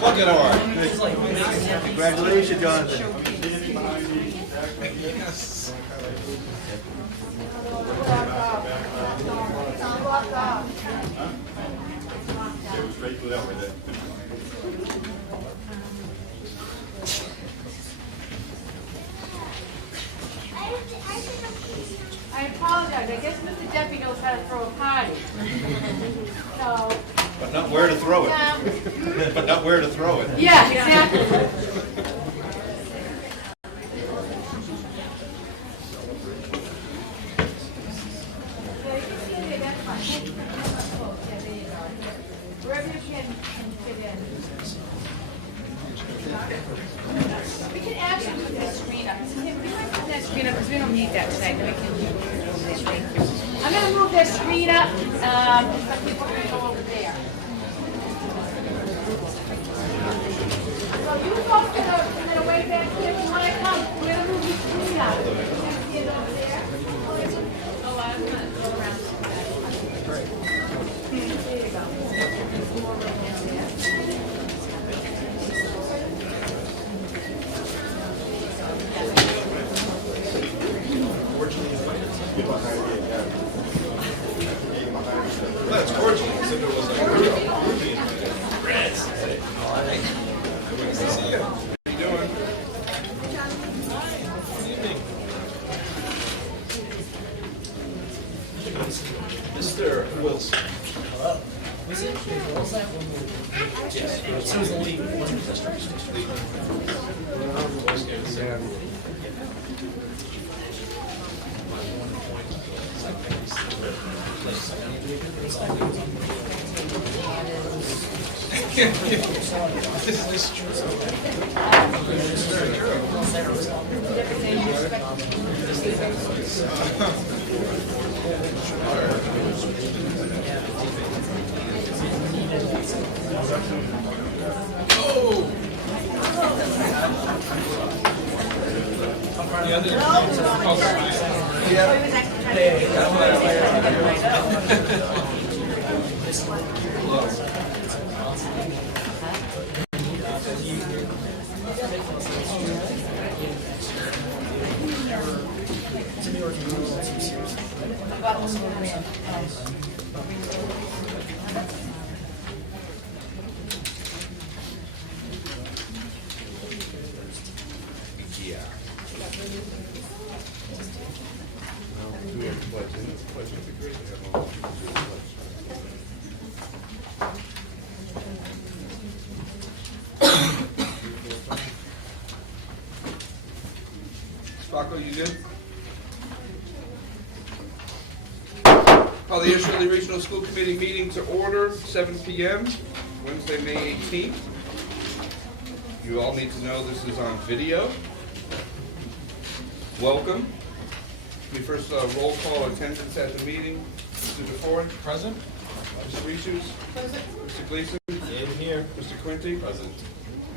Look at our. Congratulations, Jonathan. Straight to that way there. I apologize. I guess Mr. Deppie knows how to throw a party. So, But not where to throw it. But not where to throw it. yeah, exactly. Wherever you can fit in. We can actually put that screen up. We might put that screen up because we don't need that tonight. We can move this. Thank you. I'm going to move that screen up. Some people can go over there. So you folks that are way back here, if you want to come, we're going to move the screen up. You can see it over there. Oh, I'm going to go around. There you go. There's more right there. That's fortunate. If it was like Reds. I wouldn't see you. How you doing? Mr. Wilson. Hello. Was it what was that one? Yes. So it was the league. It wasn't the district. Rocco, you good? Call the ASRSD Regional School Committee meeting to order, 7 p.m., Wednesday, May 18th. You all need to know this is on video. Welcome. We first roll call attendance at the meeting. Mr. DeFord? Present. Mr. Rishus? Present. Mr. Gleason? Here. Mr. Quinty? Present.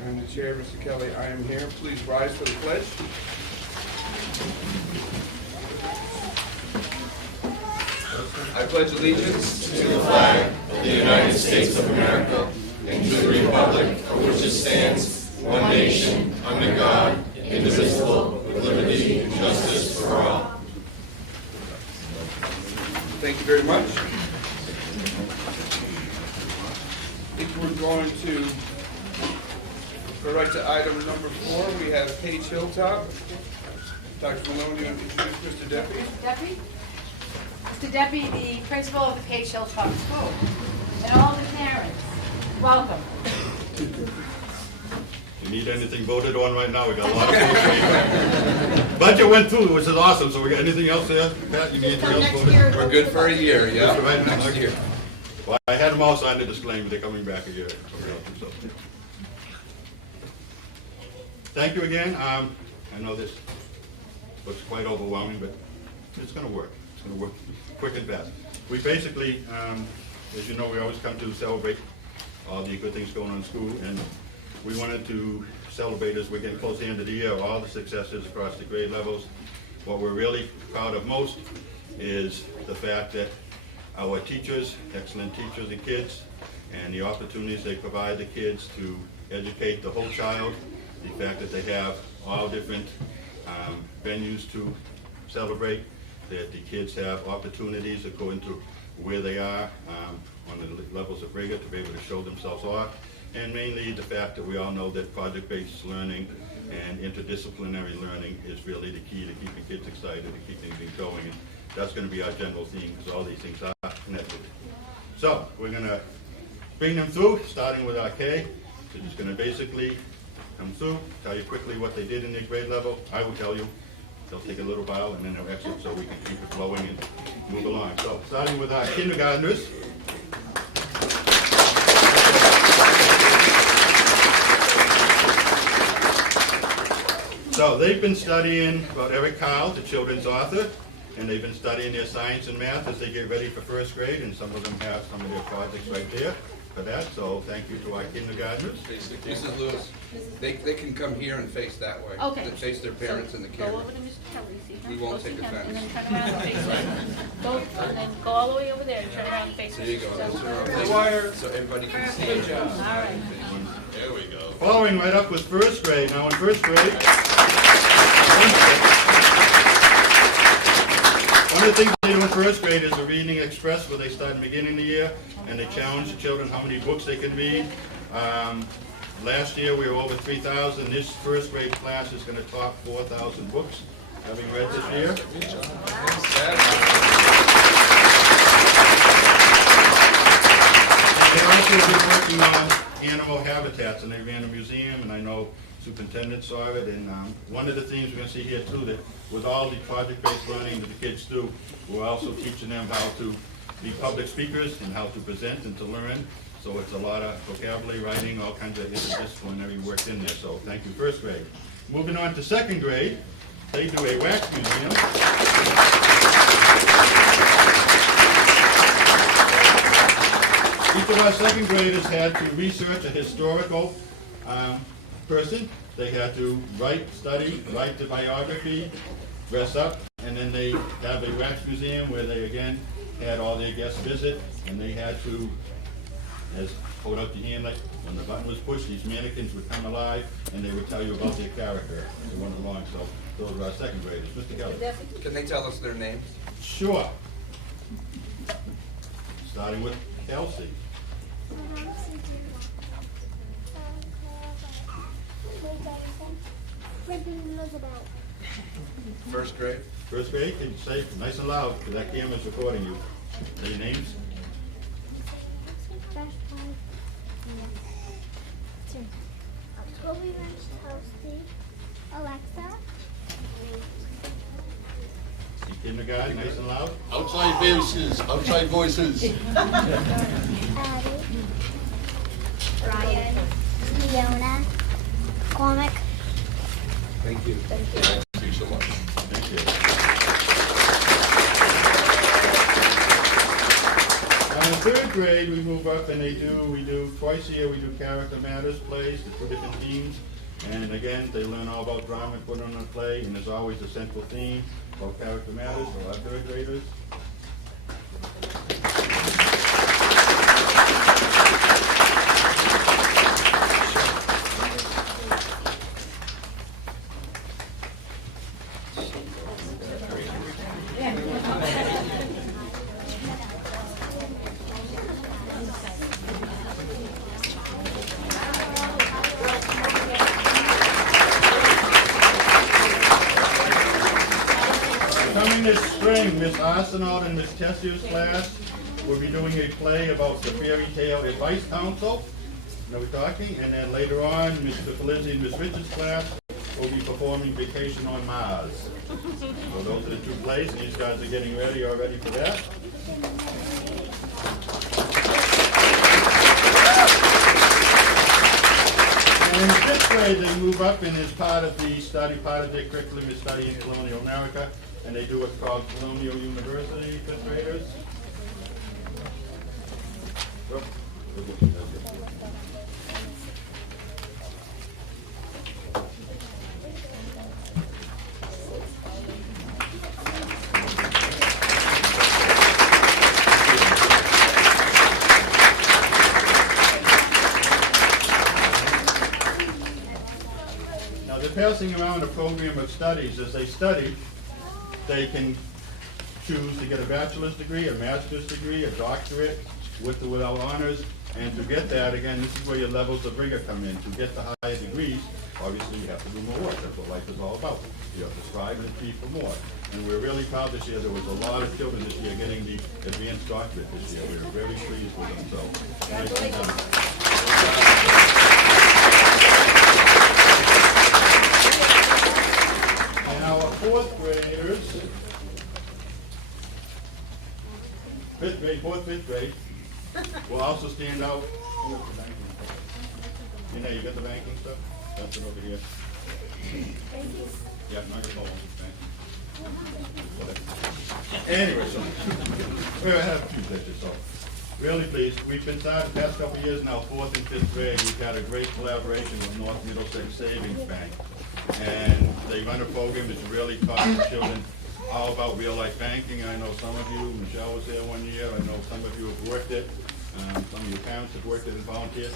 And the chair, Mr. Kelly, I am here. Please rise for the pledge. I pledge allegiance to the flag of the United States of America and to the republic for which it stands, one nation, under God, indivisible, with liberty and justice for all. Thank you very much. I think we're going to go right to item number 4. We have Paige Hilltop. Dr. Maloney, you want to introduce Mr. Deppie? Deppie? Mr. Deppie, the principal of the Paige Hilltop School, and all the parents, welcome. You need anything voted on right now? We got a lot of things. Budget went through, which is awesome. So we got anything else there? Pat, you need anything else voted? We're good for a year, yeah? That's right, Next year. Well, I had them all sign the disclaimer. They're coming back a year. So. Thank you again. I know this looks quite overwhelming, but it's going to work. It's going to work quick and fast. We basically, as you know, we always come to celebrate all the good things going on in school, and we wanted to celebrate as we're getting close to the end of the year, all the successes across the grade levels, what we're really proud of most is the fact that our teachers, excellent teachers and kids, and the opportunities they provide the kids to educate the whole child, the fact that they have all different venues to celebrate, that the kids have opportunities according to where they are on the levels of rigor to be able to show themselves off, and mainly the fact that we all know that project-based learning and interdisciplinary learning is really the key to keeping kids excited and keeping things going. And that's going to be our general theme because all these things are connected. So we're going to bring them through, starting with our K. They're just going to basically come through, tell you quickly what they did in their grade level. I will tell you. They'll take a little while and then they'll exit so we can keep it flowing and move along. So starting with our kindergartners. So they've been studying about Eric Carle, the children's author, and they've been studying their science and math as they get ready for first grade, and some of them have some of their projects right there for that. So thank you to our kindergartners. Mrs. Lewis, they can come here and face that way. Okay. They face their parents in the Go camera. over to Mr. Kelly, see him? We won't Go see take him, offense. And then turn around and face him. Go, and then go all the way over there and turn around and face him. There you go. So- So everybody can see. Good job. All right. There we go. Following right up was first grade. Now in first grade, one of the things they do in first grade is a reading express where they start in the beginning of the year and they challenge the children how many books they can read. Last year we were over 3,000. This first grade class is going to top 4,000 books having read this year. They've also been working on animal habitats, and they ran a museum, and I know superintendent saw it, and one of the things we're going to see here too, that with all the project-based learning that the kids do, we're also teaching them how to be public speakers and how to present and to learn. So it's a lot of vocabulary, writing, all kinds of interdisciplinary work in there, so thank you, first grade. Moving on to second grade, they do a wax museum. Each of our second graders had to research a historical person. They had to write, study, write the biography, dress up, and then they have a wax museum where they again had all their guests visit, and they had to, as hold up your hand, like when the button was pushed, these mannequins would come alive and they would tell you about their character as they went along. So those are our second graders. Mr. Kelly. Can they tell us their names? Sure. Starting with Kelsey. First grade? First grade, can you say nice and loud, because that camera's recording you. Say your names. Toby Toasty, Alexa, See kindergarten, nice and loud. Outside voices, outside voices. Addie, Brian, Leona, Comic. Thank you. Thank you so much. Thank you. Now in third grade, we move up and we do twice a year, we do Character Matters plays, the 2 different themes. And again, they learn all about drama, put on a play, and there's always a central theme about Character Matters for our third graders. Coming this spring, Miss Arsenault and Miss Tessier's class will be doing a play about the Fairy Tale Advice Council. Now we're talking, and then later on, Mr. Felizzi and Miss Richards' class will be performing Vacation on Mars. So those are the 2 plays. These guys are getting ready already for that. And in 5th grade, they move up, and as part of the study, part of their curriculum is studying colonial America, and they do what's called Colonial University, 5th graders. passing around a program of studies. As they study, they can choose to get a bachelor's degree, a master's degree, a doctorate, with or without honors. And to get that, again, this is where your levels of rigor come in. To get the higher degrees, obviously you have to do more work. That's what life is all about. You have to strive and achieve for more. And we're really proud this year. There was a lot of children this year getting the advanced doctorate this year. We were very pleased with them. So, nice to have them. And our fourth graders, fifth grade, will also stand out. You know, you got the banking stuff? That's it over here. Yeah, not your phone. Anyway, so we have two pictures, so really pleased. We've been starting the past couple of years now, 4th and 5th grade. We've had a great collaboration with North Middlesex Savings Bank. And they run a program that's really taught the children all about real-life banking. I know some of you, Michelle was there one year, I know some of you have worked it, some of your parents have worked it and volunteered.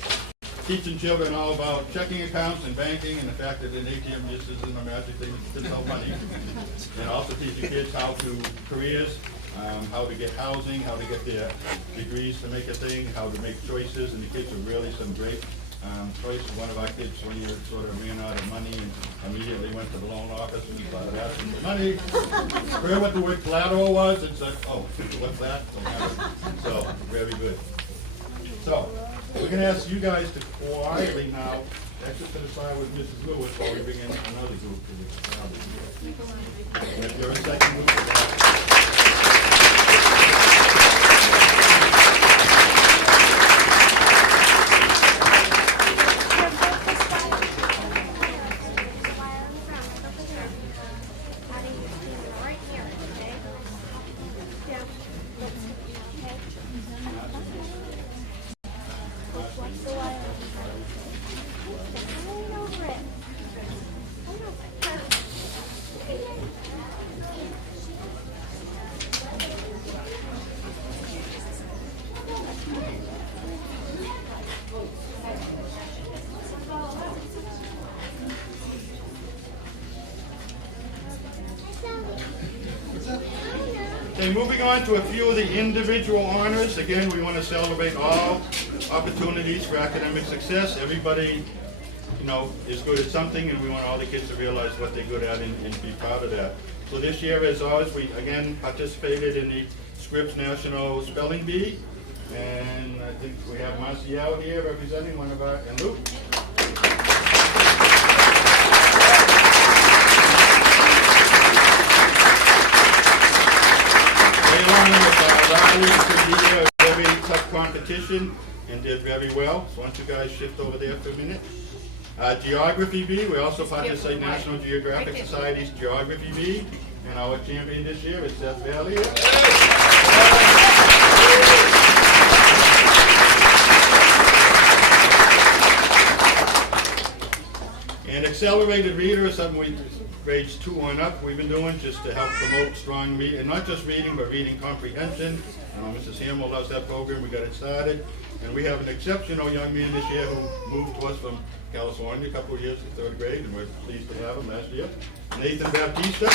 Teaching children all about checking accounts and banking and the fact that an ATM just isn't a magic thing that spits out money. And also teaching kids how to careers, how to get housing, how to get their degrees to make a thing, how to make choices, and the kids are really some great choices. One of our kids 1 year sort of ran out of money and immediately went to the loan office and started asking for money. Heard what the word collateral was and said, oh, what's that? So, very good. So, we're going to ask you guys to quietly now exit to the side with Mrs. Lewis while we bring in another group. If you're a second group of that. Okay, moving on to a few of the individual honors. Again, we want to celebrate all opportunities for academic success. Everybody, you know, is good at something, and we want all the kids to realize what they're good at and be proud of that. So this year, as always, we again participated in the Scripps National Spelling Bee, and I think we have Marcial here representing one of our, and Luke. A very tough competition and did very well. So why don't you guys shift over there for a minute. Geography Bee, we also participate in National Geographic Society's Geography Bee. And our champion this year is Seth Valley. And Accelerated Reader is something we grades 2 on up we've been doing just to help promote strong reading, and not just reading, but reading comprehension. Mrs. Hamill loves that program. We got it started. And we have an exceptional young man this year who moved to us from California a couple of years in 3rd grade, and we're pleased to have him last year. Nathan Baptista.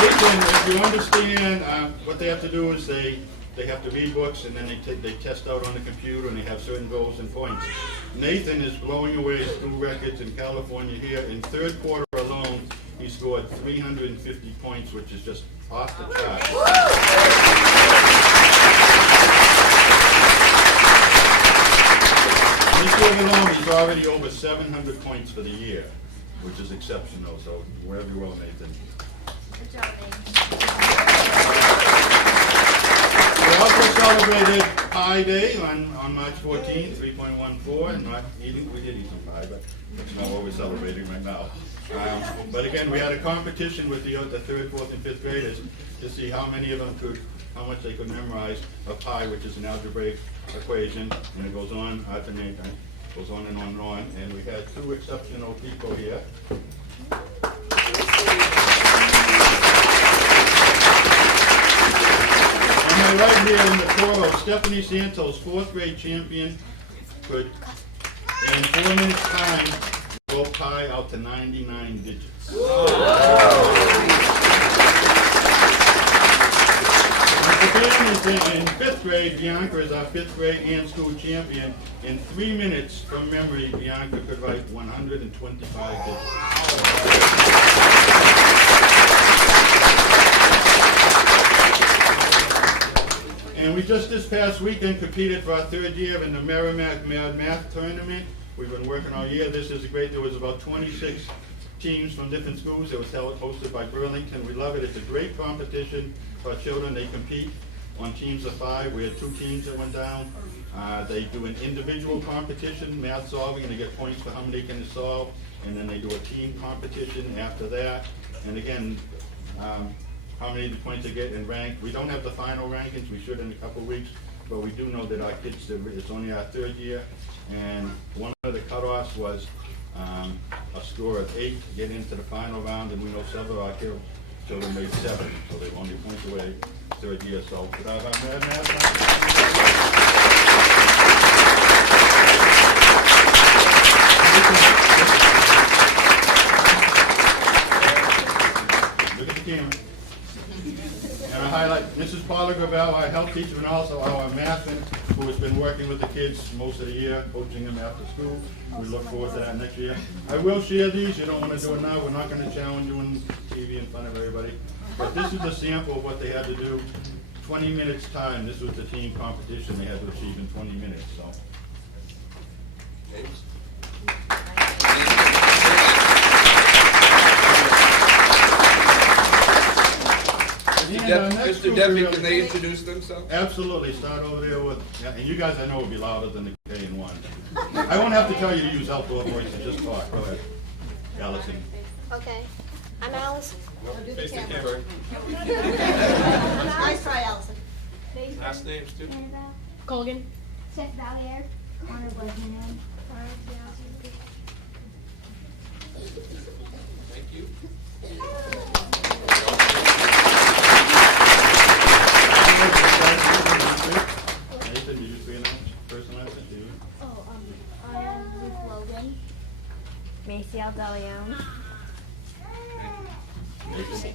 Nathan, if you understand, what they have to do is they have to read books, and then they test out on the computer, and they have certain goals and points. Nathan is blowing away school records in California here. In 3rd quarter alone, he scored 350 points, which is just off the chart. This year alone, he's already over 700 points for the year, which is exceptional. So, wherever you are, Nathan. Good job, Nathan. We also celebrated Pie Day on March 14th, 3.14, and not eating. We did eat some pie, but that's not what we're celebrating right now. But again, we had a competition with the 3rd, 4th, and 5th graders to see how many of them how much they could memorize of pi, which is an algebraic equation, and it goes on, goes on and on and on. And we had 2 exceptional people here. my right here in the photo, Stephanie Santos, 4th grade champion, could, in 4 minutes time, go pi out to 99 digits. In 5th grade, Bianca is our 5th grade and school champion. In 3 minutes, from memory, Bianca could write 125 digits. And we just this past weekend competed for our 3rd year in the Merrimack Math Tournament. We've been working all year. This is great. There was about 26 teams from different schools. It was hosted by Burlington. We love it. It's a great competition for children. They compete on teams of 5. We had 2 teams that went down. They do an individual competition, math solving, and they get points for how many they can solve. And then they do a team competition after that. And again, how many points they get in rank. We don't have the final rankings. We should in a couple of weeks. But we do know that our kids, it's only our 3rd year. And one of the cutoffs was a score of 8 to get into the final round. And we know several of our children made 7. So they were only points away 3rd year. So could I have our math? Look at the camera. And I highlight Mrs. Paula Gravel, our health teacher, and also our mathan, who has been working with the kids most of the year, coaching them after school. We look forward to that next year. I will share these. You don't want to do it now. We're not going to challenge you on TV in front of everybody. But this is a sample of what they had to do. 20 minutes time. This was the team competition they had to achieve in 20 minutes. So. Mr. Debbie, can they introduce themselves? Absolutely. Start over there with, and you guys I know will be louder than the K and 1. I won't have to tell you to use outdoor voices, just talk. Go ahead. Allison. Okay. I'm Allison. Face the camera. Nice try, Allison. Last names too. Colgan. Seth Valier. Connor Wesman. Thank you. Nathan, did you just pre-announce first and last name? I am Luke Logan. Macy Aldelion. Nathan.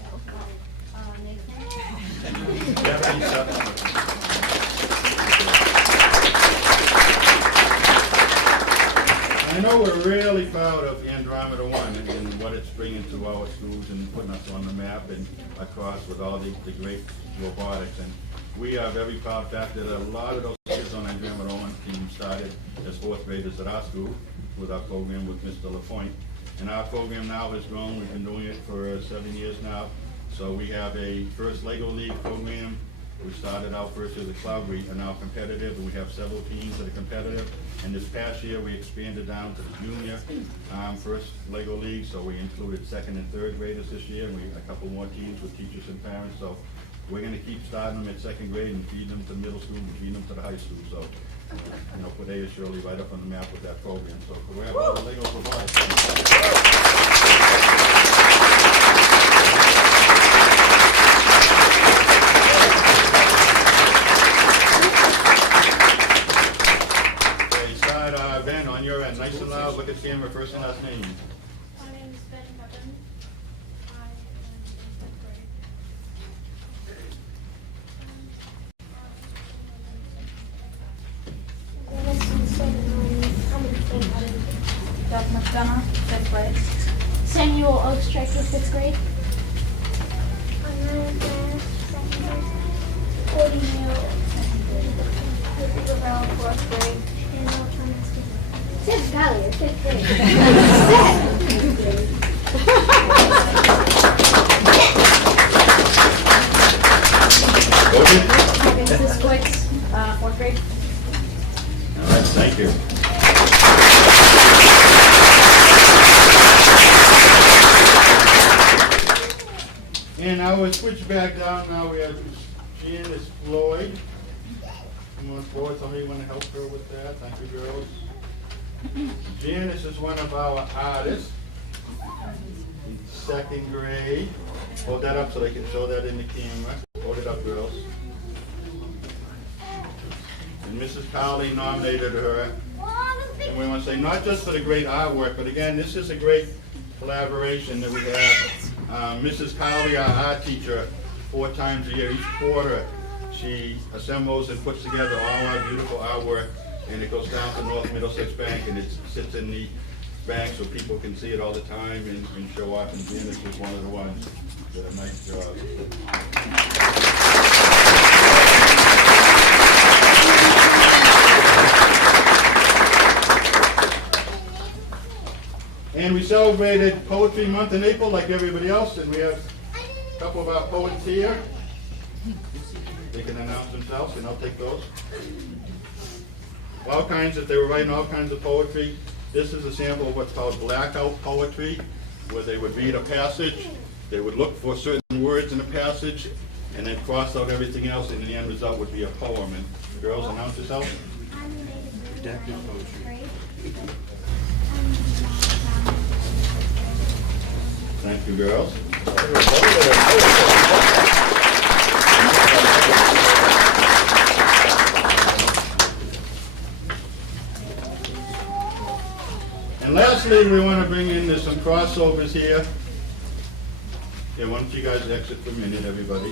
I know we're really proud of Andromeda 1 and what it's bringing to our schools and putting us on the map and across with all the great robotics. And we are very proud of the fact that a lot of those kids on Andromeda 1 team started as 4th graders at our school with our program with Mr. LaPointe. And our program now has grown. We've been doing it for 7 years now. So we have a first Lego League program. We started out first as a club. We are now competitive, and we have several teams that are competitive. And this past year, we expanded down to the junior first Lego League. So we included 2nd and 3rd graders this year, and we a couple more teams with teachers and parents. So we're going to keep starting them at 2nd grade and feed them to middle school and feed them to the high school. So, you know, Padea is surely right up on the map with that program. So we have all the Lego provided. Ben, on your end, nice and loud, look at the camera, first and last name. My name is Ben Button. I am in 5th grade. Doug McDonough, 5th grade. Samuel Oakstriker, 5th grade. Cody Neal, 4th grade. Seth Valier, 5th grade. Mrs. Squicks, 4th grade. All right, thank you. And now we'll switch back down. Now we have Janice Floyd. Come on forward. Somebody want to help her with that? Thank you, girls. Janice is one of our artists in 2nd grade. Hold that up so they can show that in the camera. Hold it up, girls. and Mrs. Cowley nominated her. And we want to say not just for the great artwork, but again, this is a great collaboration that we have. Mrs. Cowley, our art teacher, 4 times a year, each quarter, she assembles and puts together all our beautiful artwork, and it goes down to North Middlesex Bank, and it sits in the bank so people can see it all the time and show off, and Janice was one of the ones that did a nice job. And we celebrated Poetry Month in April like everybody else, and we have a couple of our poets here. They can announce themselves, and I'll take those. All kinds they were writing all kinds of poetry. This is a sample of what's called blackout poetry, where they would read a passage, they would look for certain words in a passage, and then cross out everything else, and the end result would be a poem. And girls, announce yourselves. Adaptive poetry. Thank you, girls. And lastly, we want to bring in, there's some crossovers here. Okay, why don't you guys exit for a minute, everybody.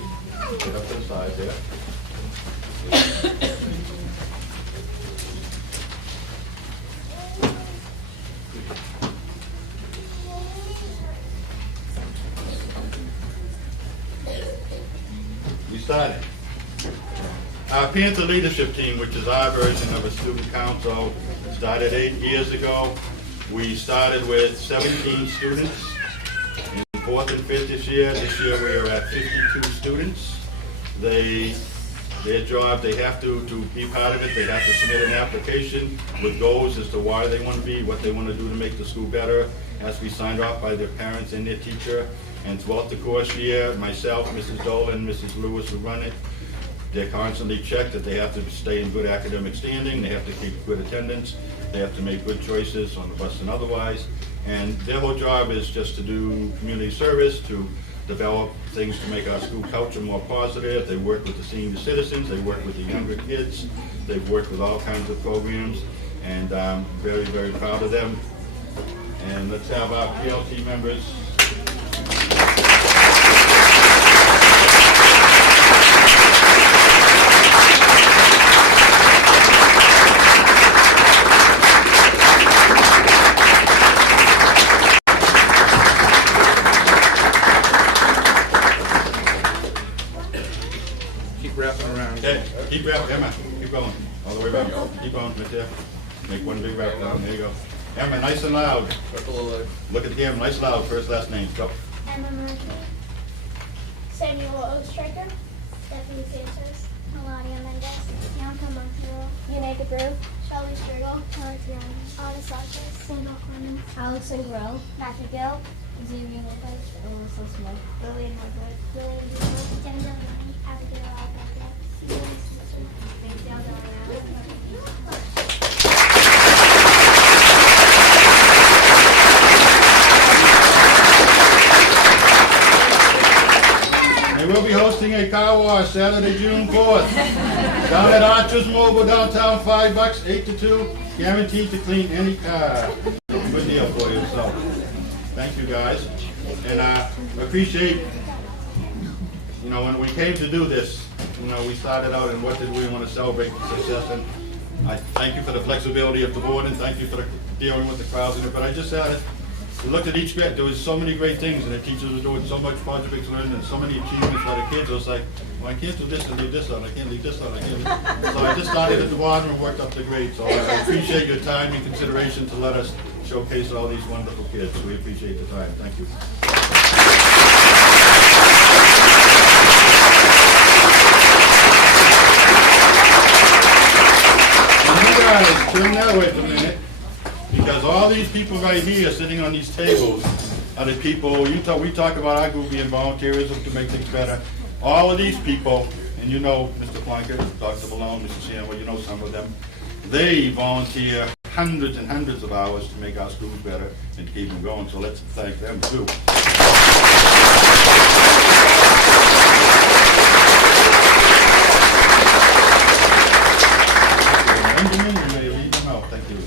Get up to the side there. We started. Our Panther Leadership Team, which is our version of a student council, started 8 years ago. We started with 17 students in 4th and 5th this year. This year we are at 52 students. Their job, they have to be part of it, they have to submit an application with goals as to why they want to be, what they want to do to make the school better. It has to be signed off by their parents and their teacher. And throughout the course year, myself, Mrs. Dolan, Mrs. Lewis who run it, they're constantly checked that they have to stay in good academic standing, they have to keep good attendance, they have to make good choices on the bus and otherwise. And their whole job is just to do community service, to develop things to make our school culture more positive. They work with the senior citizens, they work with the younger kids, they've worked with all kinds of programs, and I'm very, very proud of them. And let's have our PLT members. Okay, keep wrapping, Emma, keep going, all the way back, keep going, right there. Make one big wrap down, there you go. Emma, nice and loud. Look at the camera, nice loud, first, last name, go. Emma Murphy. Samuel Ostriker. Stephanie Sanchez. Melania Mendez. Bianca Montero. Yaneka Brew. Shelly Striegel. Alex Young. Anna Sanchez. Sandra Clemens. Alex Ingrell. Matthew Gill. Xavier Lopez. Alyssa Smith. Lillian Woodward. Lillian Woodward. Daniel Ryan. Abigail Alberta. We'll be hosting a car wash Saturday, June 4th. Down at Archer's Mobile, downtown, $5, 8 to 2, guaranteed to clean any car. Good deal for you, so thank you guys. And I appreciate, when we came to do this, we started out and what did we want to celebrate success, and I thank you for the flexibility of the board and thank you for dealing with the crowds in it, but I just had it. We looked at each grade, there was so many great things, and the teachers were doing so much project-based learning and so many achievements by the kids. I was like, well, I can't do this and leave this out, I can't leave this out, I can't leave. So I just started at the bottom and worked up the grade. So I appreciate your time and consideration to let us showcase all these wonderful kids. We appreciate the time. Thank you. And you guys, turn that way for a minute. Because all these people right here sitting on these tables are the people, we talk about our group being volunteerism to make things better. All of these people, and Mr. Plunkett, Dr. Malone, Mr. Sandwell, some of them, they volunteer hundreds and hundreds of hours to make our schools better and to keep them going, so let's thank them too. Benjamin, you may lead them out. Thank you.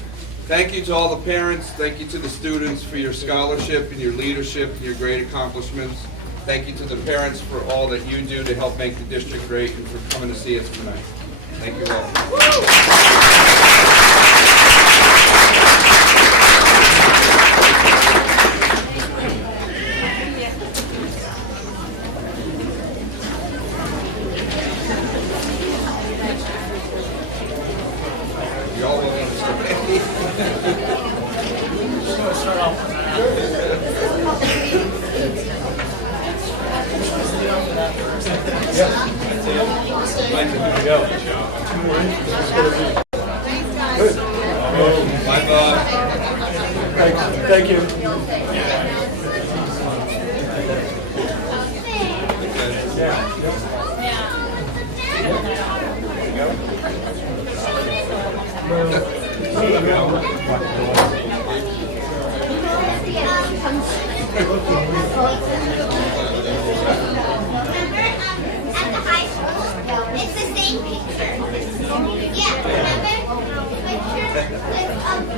Thank you to all the parents. Thank you to the students for your scholarship and your leadership and your great accomplishments. Thank you to the parents for all that you do to help make the district great and for coming to see us tonight. Thank you all. You all will understand. Start off. Bye, Bob. Thank you. At the high school, it's the same picture. Yeah, remember? Picture with flowers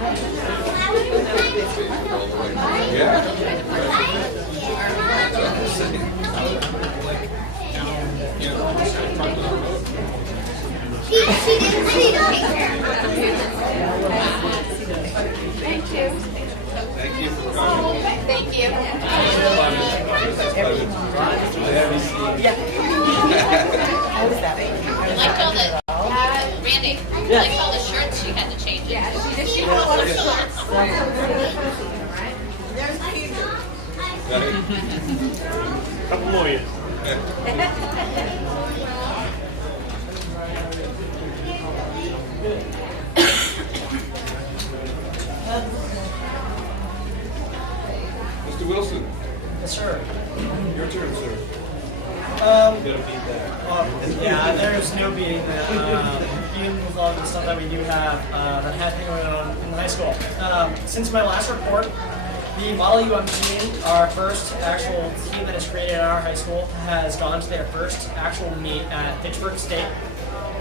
behind it. Yeah. She didn't see the picture. Thank you. Thank you for coming. Thank you. I liked all the, Randy, I liked all the shirts she had to change. Yeah, she wrote one of the shorts. Couple more years. Mr. Wilson, Yes, sir. your turn, sir. Yeah, there's no beating that. Being with all the stuff that we do have that has been going on in high school. Since my last report, the Model UM team, our first actual team that is created at our high school, has gone to their first actual meet at Pittsburgh State.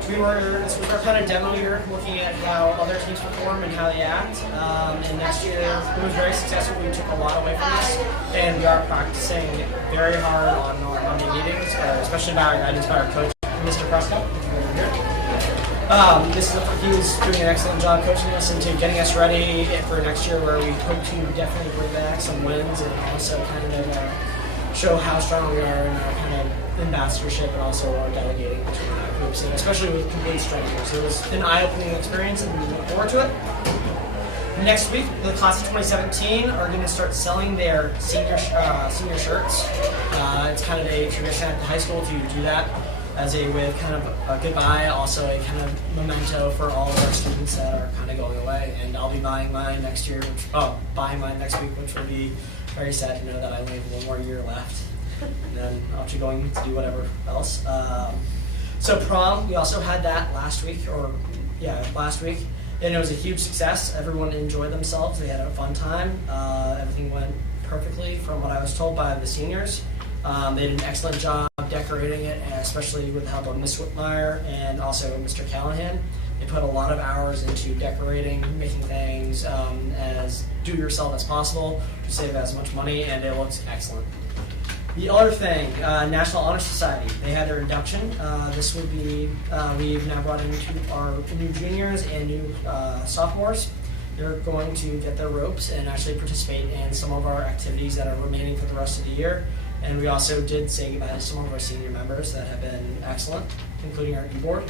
This was our kind of demo year, looking at how other teams perform and how they act. And next year, it was very successful. We took a lot away from this, and we are practicing very hard on our Monday meetings, especially by our guidance by our coach, Mr. Prescott. He was doing an excellent job coaching us into getting us ready for next year, where we hope to definitely bring back some wins and also kind of show how strong we are in our kind of ambassadorship and also our delegating between our groups, and especially with complete strangers. It was an eye-opening experience, and we look forward to it. Next week, the class of 2017 are going to start selling their senior shirts. It's kind of a tradition at the high school to do that as a way of kind of a goodbye, also a kind of memento for all of our students that are kind of going away. And I'll be buying mine next year, buying mine next week, which will be very sad to know that I only have one more year left. And then I'll be going to do whatever else. So prom, we also had that last week, and it was a huge success. Everyone enjoyed themselves. They had a fun time. Everything went perfectly from what I was told by the seniors. They did an excellent job decorating it, and especially with the help of Ms. Whitmire and also Mr. Callahan. They put a lot of hours into decorating, making things as do-yourself as possible to save as much money, and it looks excellent. The other thing, National Honor Society, they had their induction. This would be, we've now brought in our new juniors and new sophomores. They're going to get their ropes and actually participate in some of our activities that are remaining for the rest of the year. And we also did say goodbye to some of our senior members that have been excellent, including our e-board.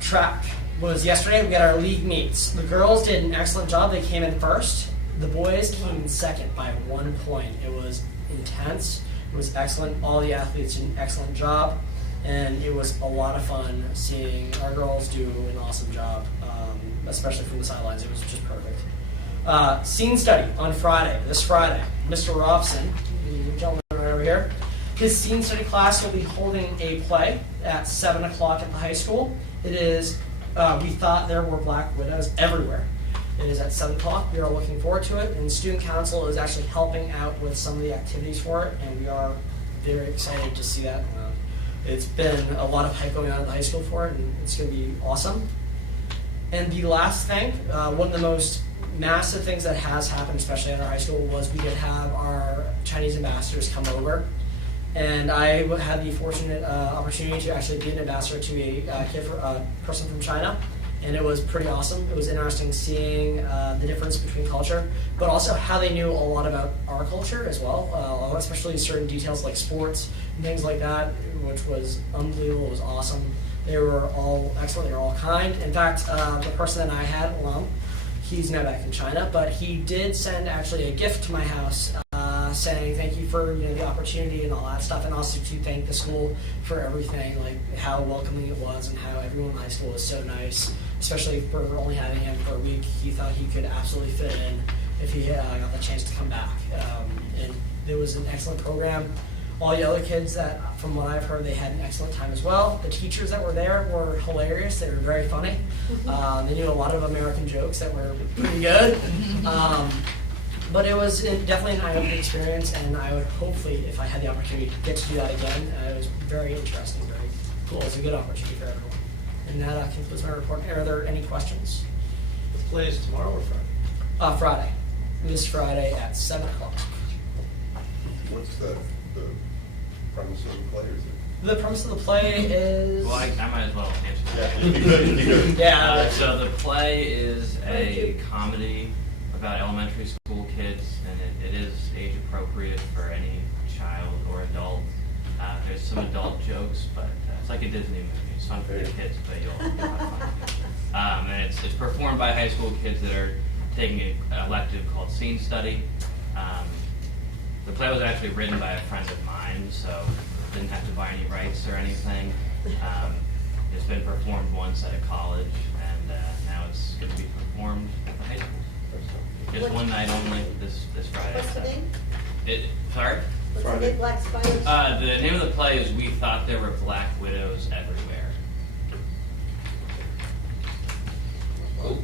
Track was yesterday. We got our league meets. The girls did an excellent job. They came in first. The boys came in second by 1 point. It was intense. It was excellent. All the athletes did an excellent job. And it was a lot of fun seeing our girls do an awesome job, especially from the sidelines. It was just perfect. Scene study on Friday, this Friday. Mr. Robson, the gentleman right over here, his scene study class will be holding a play at 7 o'clock at the high school. It is, we thought there were black widows everywhere. It is at 7 o'clock. We are looking forward to it. And student council is actually helping out with some of the activities for it. And we are very excited to see that. It's been a lot of hype going on at the high school for it, and it's going to be awesome. And the last thing, one of the most massive things that has happened, especially at our high school, was we did have our Chinese ambassadors come over. And I had the fortunate opportunity to actually be an ambassador to a person from China. And it was pretty awesome. It was interesting seeing the difference between culture, but also how they knew a lot about our culture as well, especially certain details like sports and things like that, which was unbelievable. It was awesome. They were all excellent. They were all kind. In fact, the person that I had along, he's now back in China, but he did send actually a gift to my house saying thank you for the opportunity and all that stuff, and also to thank the school for everything, like how welcoming it was and how everyone in high school was so nice, especially for only having him for a week. He thought he could absolutely fit in if he got the chance to come back. And there was an excellent program. All the other kids that, from what I've heard, they had an excellent time as well. The teachers that were there were hilarious. They were very funny. They knew a lot of American jokes that were pretty good. But it was definitely an eye-opening experience, and I would hopefully, if I had the opportunity, get to do that again. It was very interesting, very cool. It was a good opportunity for everyone. And that concludes my report. Are there any questions? The play is tomorrow or Friday? Friday. This Friday at 7 o'clock. What's the premise of the play? Is it? The premise of the play is... Well, I might as well answer Yeah, that. if you could, if you could. Yeah. So the play is a comedy about elementary school kids, and it is age appropriate for any child or adult. There's some adult jokes, but it's like a Disney movie. It's fun for the kids, but you'll have fun. And it's performed by high school kids that are taking an elective called Scene Study. The play was actually written by a friend of mine, so didn't have to buy any rights or anything. It's been performed once at a college, and now it's going to be performed at the high school. Just one night only this Friday. What's the name? Sorry? What's the name? Black Spiders? The name of the play is We Thought There Were Black Widows Everywhere. Cool.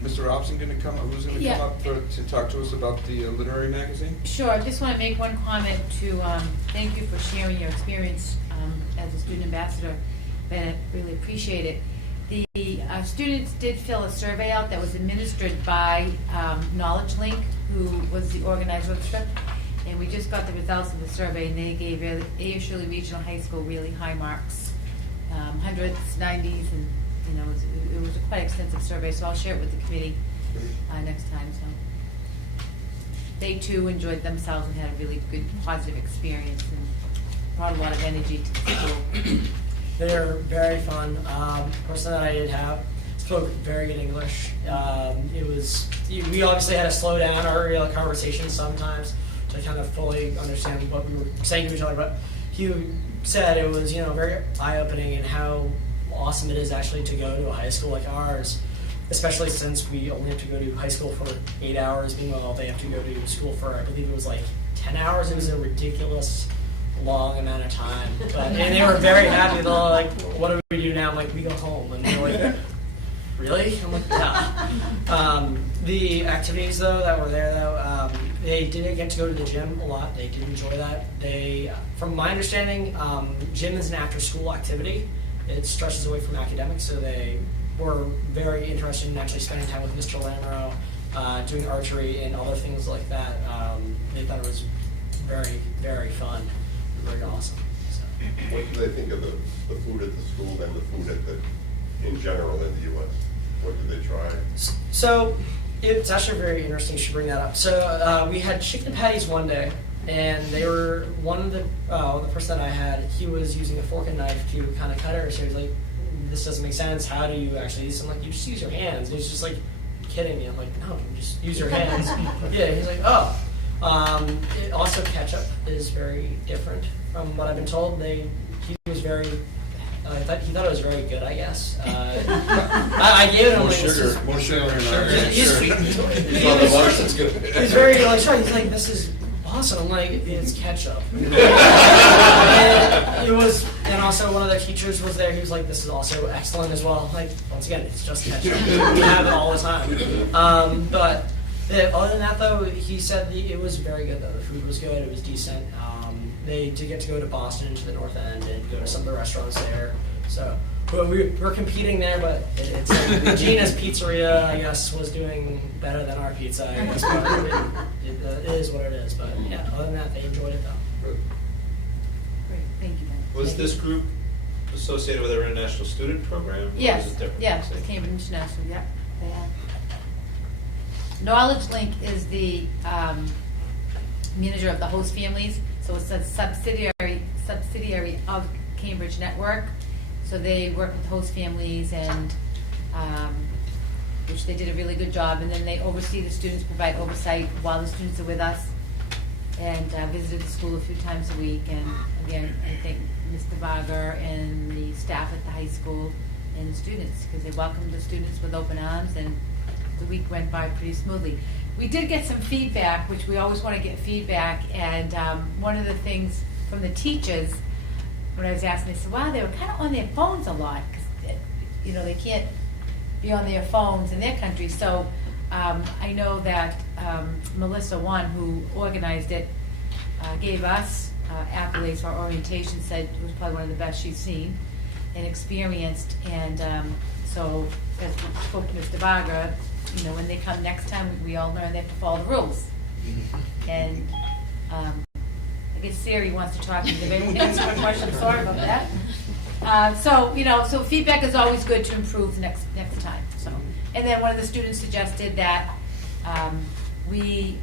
Mr. Robson going to come? Who's going to Yeah. come up to talk to us about the literary magazine? Sure, I just want to make one comment to thank you for sharing your experience as a student ambassador. Bennett, really appreciate it. The students did fill a survey out that was administered by Knowledge Link, who was the organizer of the trip, and we just got the results of the survey, and they gave A.S. Shirley Regional High School really high marks, hundreds, 90s, and it was a quite extensive survey, so I'll share it with the committee next time. So they too enjoyed themselves and had a really good, positive experience, and brought a lot of energy to the school. They're very fun. The person that I did have spoke very good English. We obviously had to slow down our conversations sometimes to kind of fully understand what we were saying to each other, but he said it was very eye-opening and how awesome it is actually to go to a high school like ours, especially since we only have to go to high school for 8 hours, meanwhile they have to go to school for, I believe it was like 10 hours. It was a ridiculous long amount of time, and they were very happy. They're like, what do we do now? I'm like, we go home. And they're like, really? I'm like, yeah. The activities though that were there though, they didn't get to go to the gym a lot. They did enjoy that. They, from my understanding, gym is an after-school activity. It stretches away from academics, so they were very interested in actually spending time with Mr. Lamro, doing archery and other things like that. They thought it was very, very fun. Very awesome. So. What do they think of the food at the school and the food in general in the U.S.? What did they try? So it's actually very interesting you should bring that up. So we had chicken patties one day, and they were the person that I had, he was using a fork and knife to kind of cut her. So he was like, this doesn't make sense. How do you actually use it? I'm like, you just use your hands. And he's just like kidding me. I'm like, no, you just use your hands. Yeah, he's like, oh. Also, ketchup is very different from what I've been told. He was very. He thought it was very good. I guess. I gave it him More sugar. More sugar in our He's very shy. He's like, this is awesome. I'm like, it's ketchup. And it was, and also one of the teachers was there. He was like, this is also excellent as well. Like, once again, it's just ketchup. We have it all the time. But. Other than that, though, he said it was very good, though. The food was good. It was decent. They did get to go to Boston, to the North End, and go to some of the restaurants there. So we're competing there, but it's like Gina's Pizzeria, I guess, was doing better than our pizza, I guess. But it is what it is. But yeah, other than that, they enjoyed it though. Good. Great, thank you, Ben. Was Thank this you. group associated with our international student program? or Yes, is it different? yes, Same. Cambridge International, yeah, they are. Knowledge Link is the manager of the host families, so it's a subsidiary of Cambridge Network. So they work with host families and, which they did a really good job, and then they oversee the students, provide oversight while the students are with us, and visited the school a few times a week, and again, I think Mr. Barger and the staff at the high school and the students, because they welcomed the students with open arms, and the week went by pretty smoothly. We did get some feedback, which we always want to get feedback, and one of the things from the teachers, when I was asking, they said, wow, they were kind of on their phones a lot, because, you know, they can't be on their phones in their country. So I know that Melissa Wan, who organized it, gave us accolades for our orientation, said it was probably one of the best she's seen and experienced. And so, as we spoke to Mr. Varga, you know, when they come next time, we all learn they have to follow the rules. And I guess Siri wants to talk to you. Did anyone answer my question? Sorry about that. So, you know, so feedback is always good to improve next time. So, and then one of the students suggested that we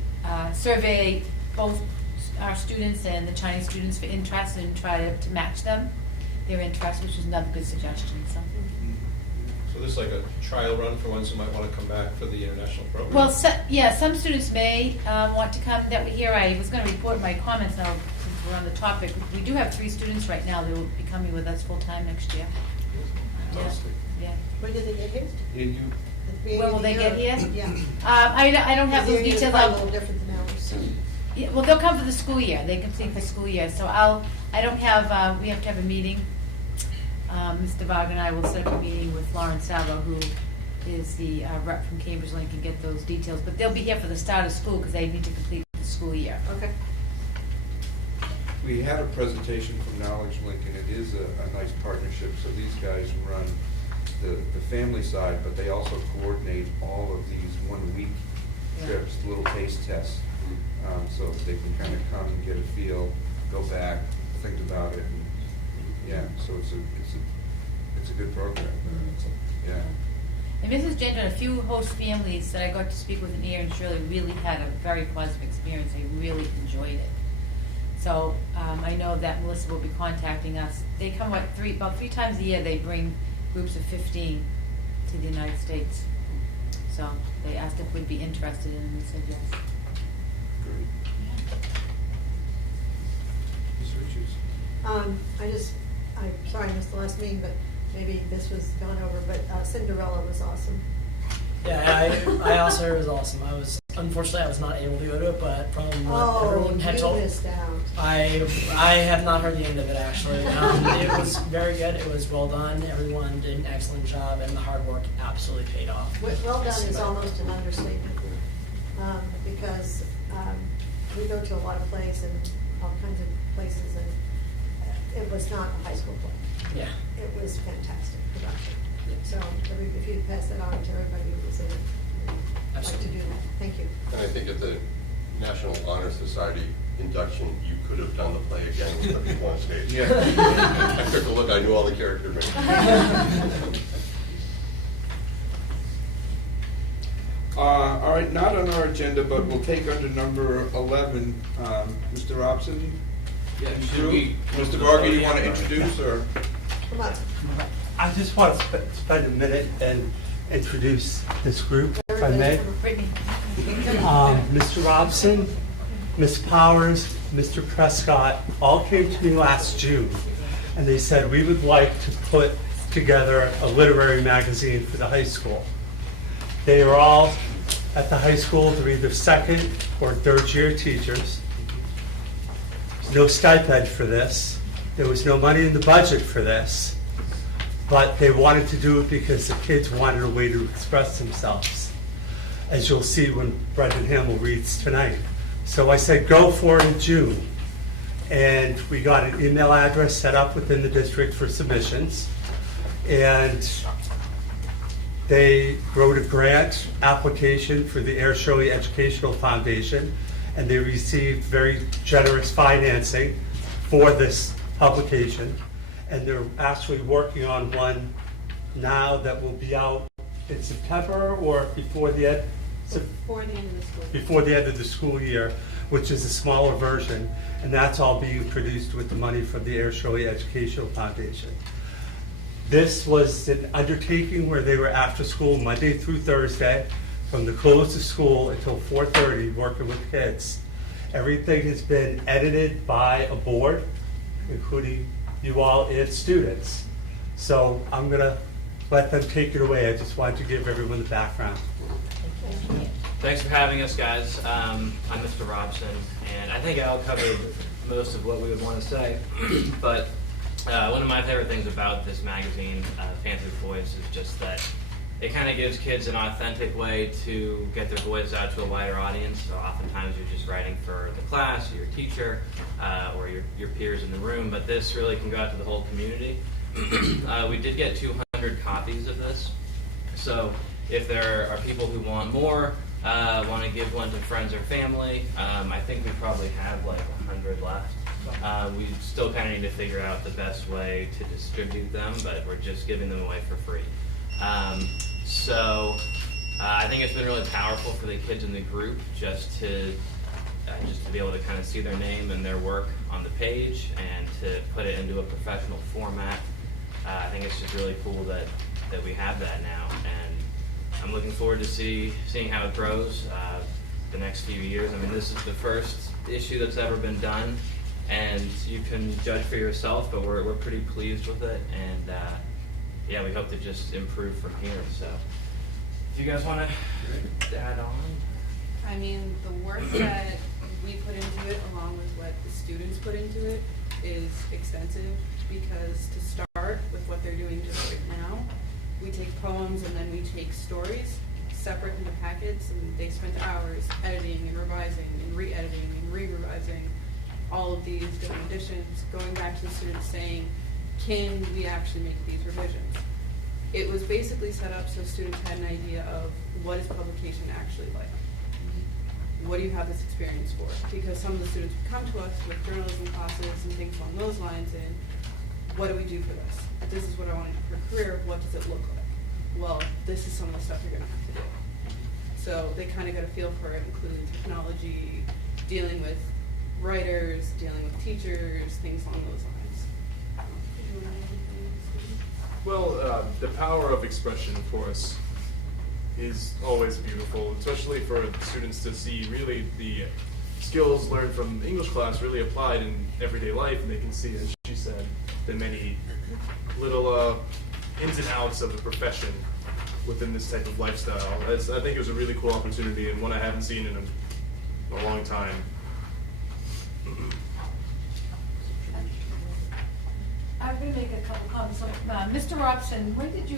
survey both our students and the Chinese students for interest and try to match them, their interests, which is another good suggestion. So this is like a trial run for ones who might want to come back for the international program? Well, yeah, some students may want to come that we hear. I was going to report my comments now since we're on the topic. We do have 3 students right now that will be coming with us full-time next year. Fantastic. Yeah. When did they get here? You When will they get here? Yeah. I don't have those They're details. probably a little different than ours, so. Yeah, well, they'll come for the school year. They complete the school year. So I don't have, we have to have a meeting. Mr. Varga and I will set up a meeting with Lauren Salvo, who is the rep from Cambridge Link, and get those details. But they'll be here for the start of school because they need to complete the school year. Okay. We had a presentation from Knowledge Link, and it is a nice partnership. So these guys run the family side, but they also coordinate all of these 1-week trips, little taste tests, so that they can kind of come and get a feel, go back, think about it, and yeah. So it's a good program. Yeah. And Mrs. Gender and a few host families that I got to speak with in here and Shirley really had a very positive experience. They really enjoyed it. So I know that Melissa will be contacting us. They come about 3 times a year. They bring groups of 15 to the United States. So they asked if we'd be interested in it, and we said yes. Great. Ms. Richards? I'm sorry I missed the last meeting, but maybe this was gone over, but Cinderella was awesome. Yeah, I also heard it was awesome. Unfortunately I was not able to go to it, but from what everyone had told, you missed out. I have not heard the end of it actually. It was very good. It was well done. Everyone did an excellent job, and the hard work absolutely paid off. Well done is almost an understatement, because we go to a lot of plays and all kinds of places, and it was not a high school play. Yeah. It was fantastic production. So if you pass that on to everybody who was in it, I'd like to do that. Thank you. And I think at the National Honor Society induction, you could have done the play again with the people on stage. Yeah. I took a look, I knew all the character names. All right, not on our agenda, but we'll take under number 11, Mr. Robson. Yeah, Mr. Varga, you want to introduce, or? Come on. I just want to spend a minute and introduce this group, if I may. Brittany. Mr. Robson, Ms. Powers, Mr. Prescott all came to me last June, and they said we would like to put together a literary magazine for the high school. They are all at the high school. They're either 2nd or 3rd year teachers. There's no stipend for this. There was no money in the budget for this. But they wanted to do it because the kids wanted a way to express themselves, as you'll see when Brendan Hamill reads tonight. So I said, go for it in June. And we got an email address set up within the district for submissions. and they wrote a grant application for the Air Shirley Educational Foundation, and they received very generous financing for this publication. And they're actually working on one now that will be out in September or before the end? Before the end of the school year. Before the end of the school year, which is a smaller version, and that's all being produced with the money from the Air Shirley Educational Foundation. This was an undertaking where they were after school Monday through Thursday, from the close of school until 4:30, working with kids. Everything has been edited by a board, including you all and students. So I'm gonna let them take it away. I just wanted to give everyone the background. Thanks for having us, guys. I'm Mr. Robson, and I think Al covered most of what we would want to say. But one of my favorite things about this magazine, Fancy Voice, is just that it kind of gives kids an authentic way to get their voice out to a wider audience. So oftentimes you're just writing for the class, your teacher, or your peers in the room, but this really can go out to the whole community. We did get 200 copies of this, so if there are people who want more, want to give one to friends or family, I think we probably have like 100 left. We still kind of need to figure out the best way to distribute them, but we're just giving them away for free. I think it's been really powerful for the kids in the group just to be able to kind of see their name and their work on the page and to put it into a professional format. I think it's just really cool that we have that now, and I'm looking forward to seeing how it grows the next few years. I mean, this is the first issue that's ever been done, and you can judge for yourself, but we're pretty pleased with it, and yeah, we hope to just improve from here. So if you guys want to add on. I mean, the work that we put into it, along with what the students put into it, is extensive, because to start with what they're doing just right now, we take poems and then we take stories separate into packets, and they spent hours editing and revising and re-editing and re-revising all of these different editions, going back to the students saying, can we actually make these revisions? It was basically set up so students had an idea of what is publication actually like. What do you have this experience for? Because some of the students would come to us with journalism classes and things along those lines, and what do we do for this? If this is what I want to do for a career, what does it look like? Well, this is some of the stuff you're going to have to do. So they kind of got a feel for it, including technology, dealing with writers, dealing with teachers, things along those lines. Did you want to add anything, Steve? Well, the power of expression for us is always beautiful, especially for students to see really the skills learned from English class really applied in everyday life, and they can see, as she said, the many little ins and outs of the profession within this type of lifestyle. I think it was a really cool opportunity, and one I haven't seen in a long time. I'm going to make a couple comments. So, Mr. Robson, when did you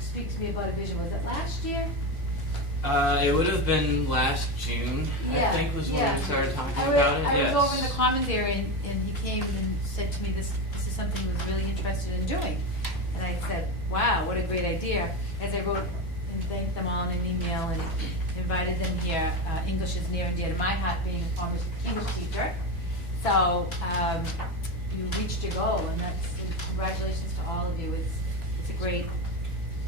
speak to me about a vision? Was it last year? It would have been last June, I think, was when we started talking about it. I was over in the commons area, and he came and said to me, this is something he was really interested in doing. And I said, wow, what a great idea. As I wrote and thanked them all in an email and invited them here, English is near and dear to my heart, being a former English teacher. So you reached your goal, and congratulations to all of you. It's a great,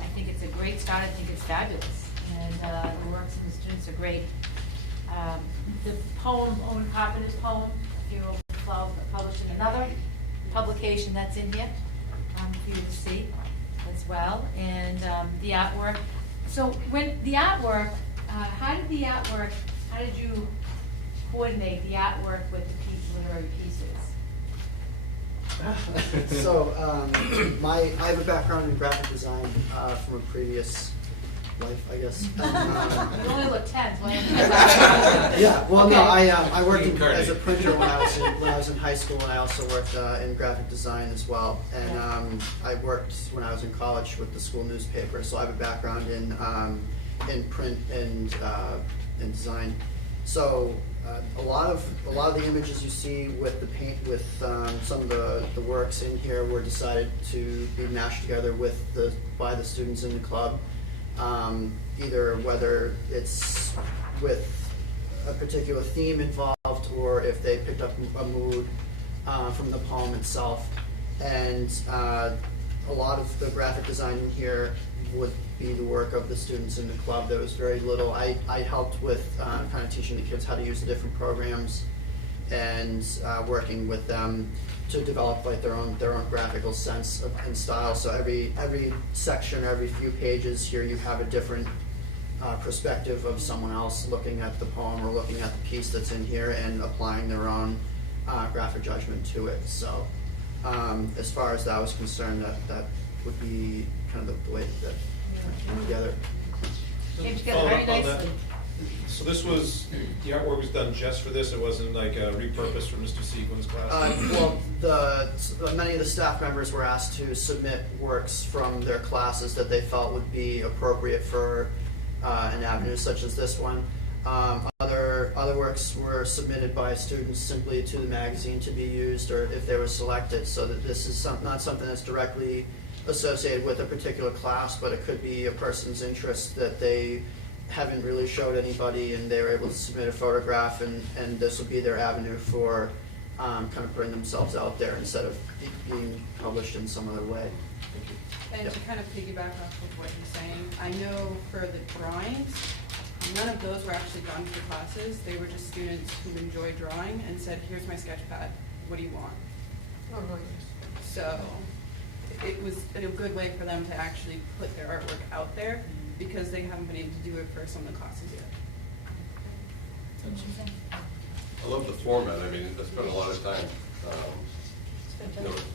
I think it's a great start. I think it's fabulous. And the works and the students are great. The poem, Owen Carpenter's poem, Hero of Flowers, published in another publication that's in here for you to see as well. And the artwork. So when the artwork, how did you coordinate the artwork with the literary pieces? So, I have a background in graphic design from a previous life, I guess. You only look 10. Yeah, well, Okay. no, I worked as a printer when I was in high school, and I also worked in graphic design as well. And I worked when I was in college with the school newspaper, so I have a background in print and design. So a lot of the images you see with the paint, with some of the works in here were decided to be mashed together by the students in the club. Either whether it's with a particular theme involved or if they picked up a mood from the poem itself. And a lot of the graphic design in here would be the work of the students in the club. There was very little. I helped with kind of teaching the kids how to use the different programs and working with them to develop like their own graphical sense and style. So every section, every few pages here, you have a different perspective of someone else looking at the poem or looking at the piece that's in here and applying their own graphic judgment to it. So as far as that was concerned, that would be kind of the way that came together. Came together very nicely. So this was, the artwork was done just for this, it wasn't like repurposed for Mr. Seguin's class? Well, many of the staff members were asked to submit works from their classes that they felt would be appropriate for an avenue such as this one. Other works were submitted by students simply to the magazine to be used, or if they were selected, so that this is not something that's directly associated with a particular class, but it could be a person's interest that they haven't really showed anybody and they were able to submit a photograph, and this will be their avenue for kind of putting themselves out there instead of being published in some other way. And to kind of piggyback off of what you're saying, I know for the drawings, none of those were actually done for classes. They were just students who enjoy drawing and said, here's my sketch pad, what do you want? Oh, nice. So it was a good way for them to actually put their artwork out there because they haven't been able to do it for some of the classes yet. I love the format. I mean, I spent a lot of time.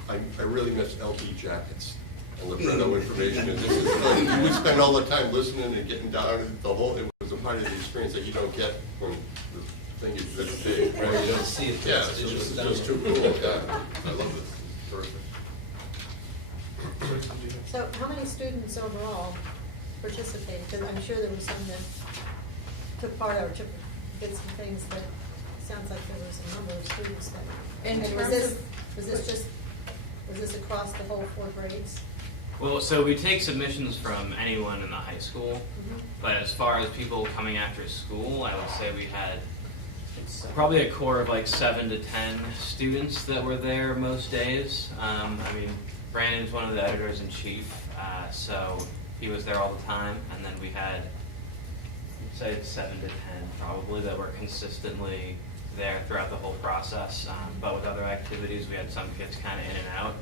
I really miss LP jackets and libretto information. And this is like, you would spend all the time listening and getting down. The whole, it was a part of the experience that you don't get when the thing is this big. Right, you don't see it. Yeah, so this is just too cool. Yeah, I love this. Perfect. So how many students overall participated? Because I'm sure there were some that took part or did some things, but it sounds like there was a number of students that. In and terms was this across the whole 4 grades? Well, so we take submissions from anyone in the high school, but as far as people coming after school, I would say we had probably a core of like 7 to 10 students that were there most days. I mean, Brandon's one of the editors-in-chief, so he was there all the time, and then we had, I'd say 7 to 10 probably that were consistently there throughout the whole process, but with other activities, we had some kids kind of in and out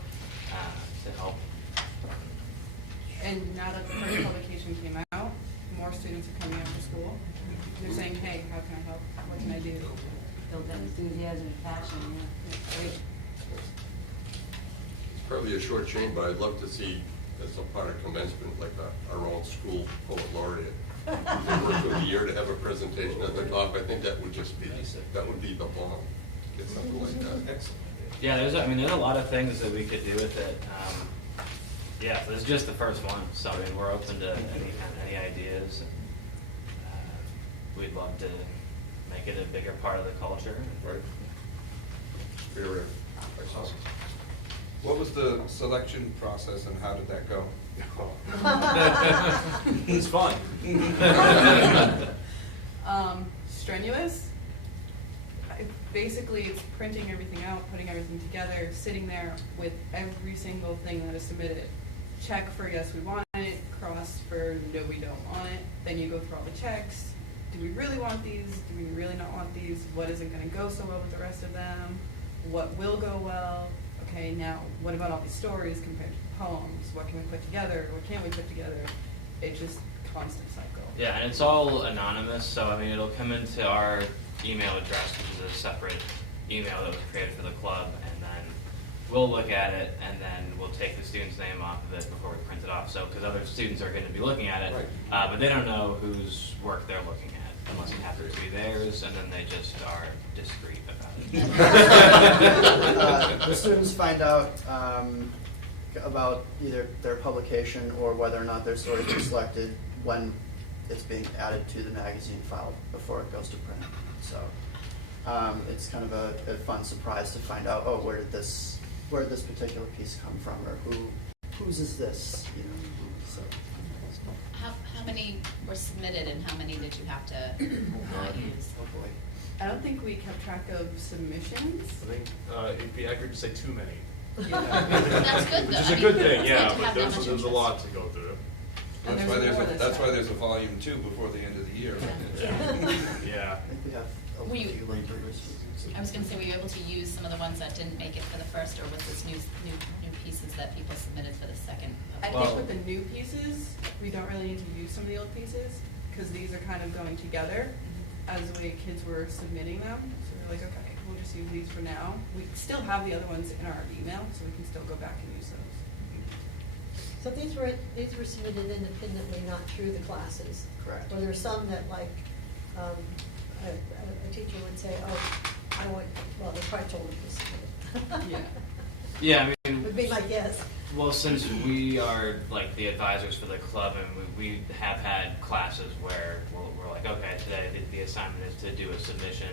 to help. And now that the first publication came out, more students are coming after school. They're saying, hey, how can I help? What can I do? Build that enthusiasm and passion, yeah. Great. It's probably a short chain, but I'd love to see as a part of commencement, like our own school poet laureate. They work through the year to have a presentation at the top. I think that would just be, that would be the bomb. Get something like that. Excellent. Yeah, there's a lot of things that we could do with it. Yeah, so this is just the first one, so I mean, we're open to any ideas. And, we'd love to make it a bigger part of the culture. Right. Very awesome. What was the selection process and how did that go? It's fun. Strenuous. Basically, it's printing everything out, putting everything together, sitting there with every single thing that is submitted. Check for yes, we want it, cross for no, we don't want it. Then you go through all the checks. Do we really want these? Do we really not want these? What isn't going to go so well with the rest of them? What will go well? Okay, now what about all these stories compared to the poems? What can we put together? What can't we put together? It's just constant cycle. Yeah, and it's all anonymous, so I mean, it'll come into our email address, which is a separate email that was created for the club, and then we'll look at it, and then we'll take the student's name off of it before we print it off. So, because other students are going to be looking at it, but they don't know whose work they're looking at, unless it happens to be theirs, and then they just are discreet about it. The students find out about either their publication or whether or not their story's been selected when it's being added to the magazine file before it goes to print. So it's kind of a fun surprise to find out, oh, where did this particular piece come from, or whose is this? You know, so. How many were submitted and how many did you have to not use? Oh boy. I don't think we kept track of submissions. I think it'd be accurate to say too many. That's good, though. Which is I a mean, good thing, it's yeah, good to but have that much there's a interest. lot to go through. And That's why there's more there's this time. a volume 2 before the end of the year. Yeah. I think we have a Were you- few late readers. I was going to say, were you able to use some of the ones that didn't make it for the first, or was this new pieces that people submitted for the second? I think with the new pieces, we don't really need to use some of the old pieces, because these are kind of going together as the way kids were submitting them. So we're like, okay, we'll just use these for now. We still have the other ones in our email, so we can still go back and use those. So these were submitted independently, not through the classes. Correct. Or there's some that like, a teacher would say, oh, I want, well, they probably told them to submit it. Yeah. Yeah, I mean, Would be my guess. well, since we are like the advisors for the club, and we have had classes where we're like, okay, today the assignment is to do a submission,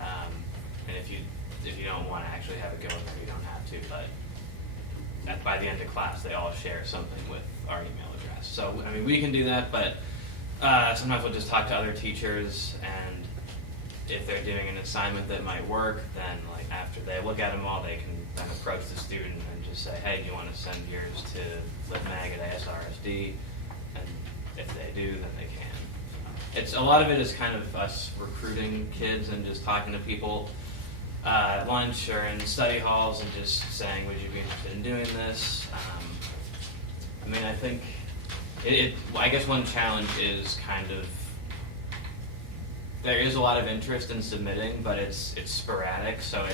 and if you don't want to actually have it go in there, you don't have to. But by the end of class, they all share something with our email address. So I mean, we can do that, but sometimes we'll just talk to other teachers, and if they're doing an assignment that might work, then like after they look at them all, they can then approach the student and just say, hey, do you want to send yours to LibMag at ASRSD? And if they do, then they can. It's a lot of it is kind of us recruiting kids and just talking to people at lunch or in study halls and just saying, would you be interested in doing this? I mean, I think I guess one challenge is kind of, there is a lot of interest in submitting, but it's sporadic. So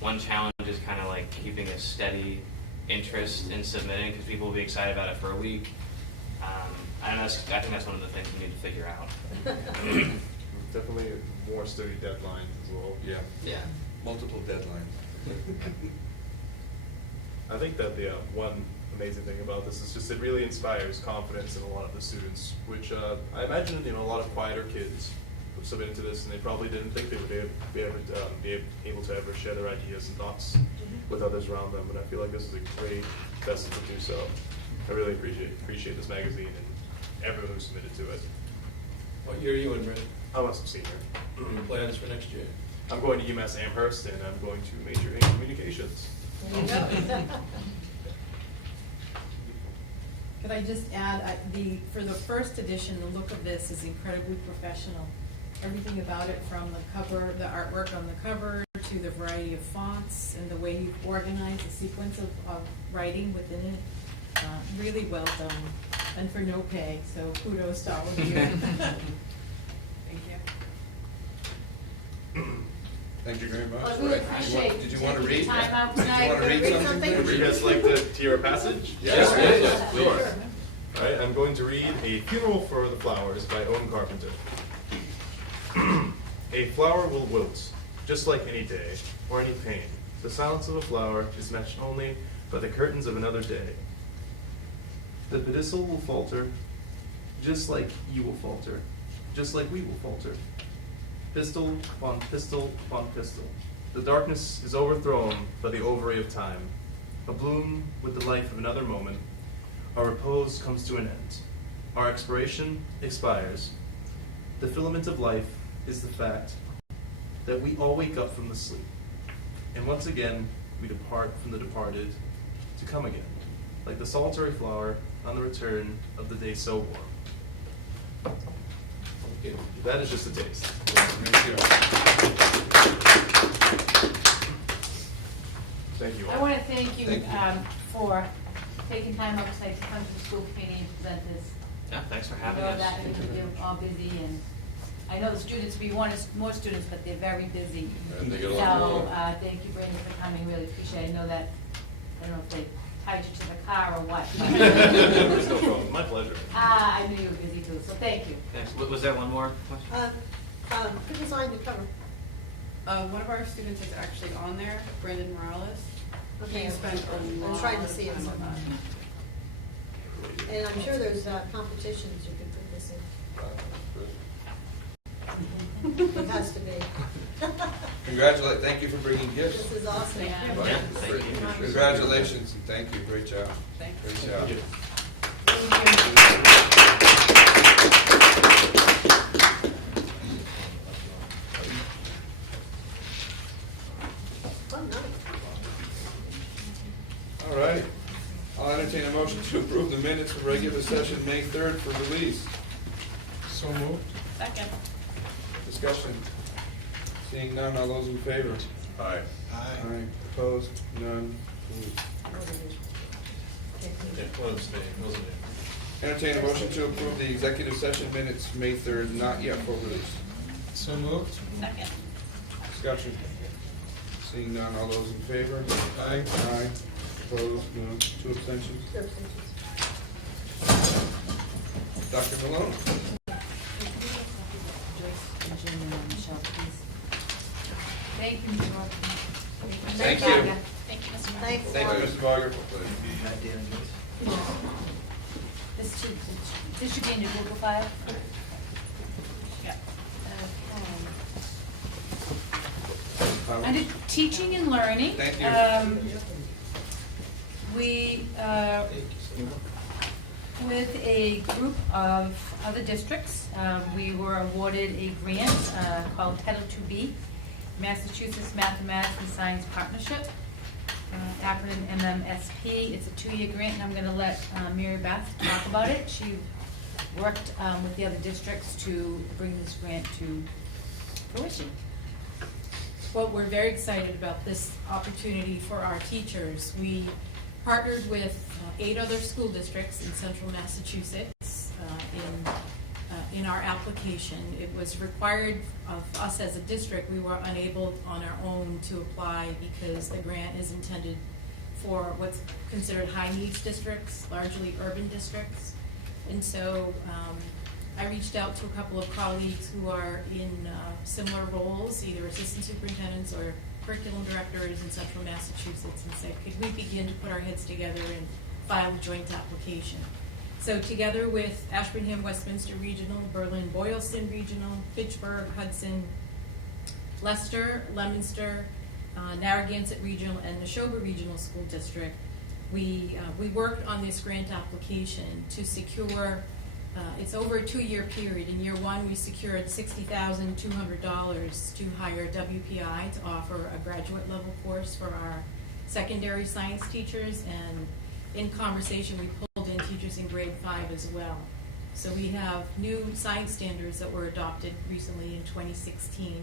one challenge is kind of like keeping a steady interest in submitting, because people will be excited about it for a week. And I think that's one of the things we need to figure out. Definitely more sturdy deadlines as well. Yeah. Multiple deadlines. I think that the one amazing thing about this is just it really inspires confidence in a lot of the students, which I imagine a lot of quieter kids would submit to this, and they probably didn't think they would be able to ever share their ideas and thoughts with others around them. And I feel like this is a great vessel to do so. I really appreciate this magazine and everyone who submitted to it. What year are you in, Brandon? I'm a senior. Your plans for next year? I'm going to UMass Amherst, and I'm going to major in communications. There you go. Could I just add, for the first edition, the look of this is incredibly professional. Everything about it, from the cover, the artwork on the cover, to the variety of fonts and the way you've organized the sequence of writing within it, really well done, and for no pay, so kudos to all of you. Thank you. Thank you very much. Well, I really appreciate Did you want to taking read? the time out Did you want to tonight. read something? Would you guys like to hear a passage? Yes, please. Sure. All right, I'm going to read A Funeral for the Flowers by Owen Carpenter. A flower will wilt, just like any day, or any pain. The silence of a flower is matched only by the curtains of another day. The pedestal will falter, just like you will falter, just like we will falter. Pistol upon pistol upon pistol. The darkness is overthrown by the ovary of time. A bloom with the life of another moment. Our repose comes to an end. Our expiration expires. The filament of life is the fact that we all wake up from the sleep. And once again, we depart from the departed to come again, like the solitary flower on the return of the day so warm. Okay, that is just a taste. Thank you all. I want to thank you for taking time out tonight to come to the school committee and present this. Yeah, thanks for having I know us. that you're all busy, and I know the students, we want more students, but they're very busy. And they get a lot So, more. thank you, Brandon, for coming, really appreciate it. I know that, I don't know if they tied you to the car or what. There's no problem. My pleasure. I knew you were busy too, so thank you. Thanks. Was there one more question? Who designed the cover? One of our students is actually on there, Brandon Morales. Okay, He spent a I'm lot trying to of see it time on somewhere. that. And I'm sure there's competitions you could put this in. It has to be. Thank you for bringing gifts. This is awesome. Congratulations, and thank you, great job. Great job. All right, I'll entertain a motion to approve the minutes for regular session May 3rd for release. So moved. Second. Discussion. Seeing none, all those in favor? Aye. Aye. Opposed? None. Moved. Entertain a motion to approve the executive session minutes May 3rd, not yet for release. So moved. Second. Discussion. Seeing none, all those in favor? Aye. Aye. Opposed? No. 2 abstentions. Dr. Malone. Joyce and Jim and Michelle, please. Thank you, Mr. Walker. Thank you. Thank you, Mr. Thanks. Thank you, Mr. Varga. This should be in your Google file. Yeah. Okay. Under teaching and learning. Thank you. We, with a group of other districts, we were awarded a grant called Title IIB, Massachusetts Mathematics and Science Partnership, acronym MMSP. It's a 2-year grant, and I'm going to let Mary Beth talk about it. She worked with the other districts to bring this grant to fruition. Well, we're very excited about this opportunity for our teachers. We partnered with 8 other school districts in central Massachusetts in our application. It was required of us as a district. We were unable on our own to apply because the grant is intended for what's considered high needs districts, largely urban districts. And so I reached out to a couple of colleagues who are in similar roles, either assistant superintendents or curriculum directors in central Massachusetts, and said, could we begin to put our heads together and file a joint application? So together with Ashburnham Westminster Regional, Berlin Boylston Regional, Fitchburg, Hudson, Leicester, Leominster, Narragansett Regional, and Neshoba Regional School District, we worked on this grant application to secure, it's over a 2-year period. In year 1, we secured $60,200 to hire WPI to offer a graduate level course for our secondary science teachers, and in conversation we pulled in teachers in grade 5 as well. So we have new science standards that were adopted recently in 2016.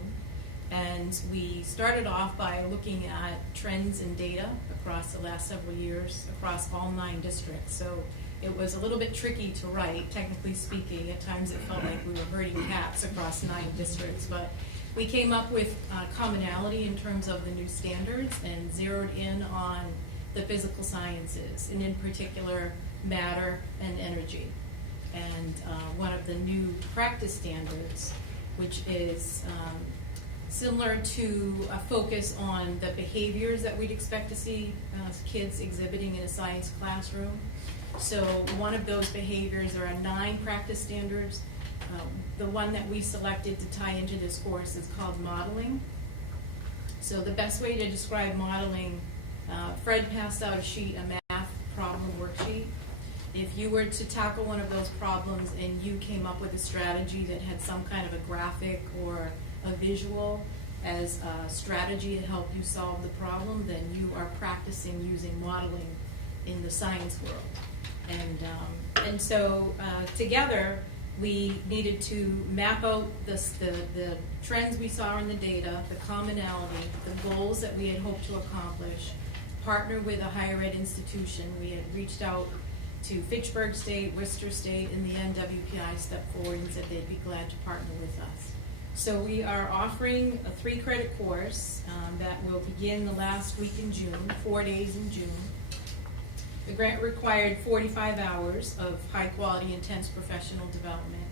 And we started off by looking at trends and data across the last several years across all 9 districts. So it was a little bit tricky to write, technically speaking. At times it felt like we were herding cats across 9 districts. But we came up with commonality in terms of the new standards and zeroed in on the physical sciences, and in particular matter and energy. And one of the new practice standards, which is similar to a focus on the behaviors that we'd expect to see kids exhibiting in a science classroom. So one of those behaviors, there are 9 practice standards. The one that we selected to tie into this course is called modeling. So the best way to describe modeling, Fred passed out a sheet, a math problem worksheet. If you were to tackle one of those problems and you came up with a strategy that had some kind of a graphic or a visual as a strategy to help you solve the problem, then you are practicing using modeling in the science world. And so together we needed to map out the trends we saw in the data, the commonality, the goals that we had hoped to accomplish, partner with a higher ed institution. We had reached out to Fitchburg State, Worcester State, and the NWPI stepped forward and said they'd be glad to partner with us. So we are offering a 3-credit course that will begin the last week in June, 4 days in June. The grant required 45 hours of high-quality, intense professional development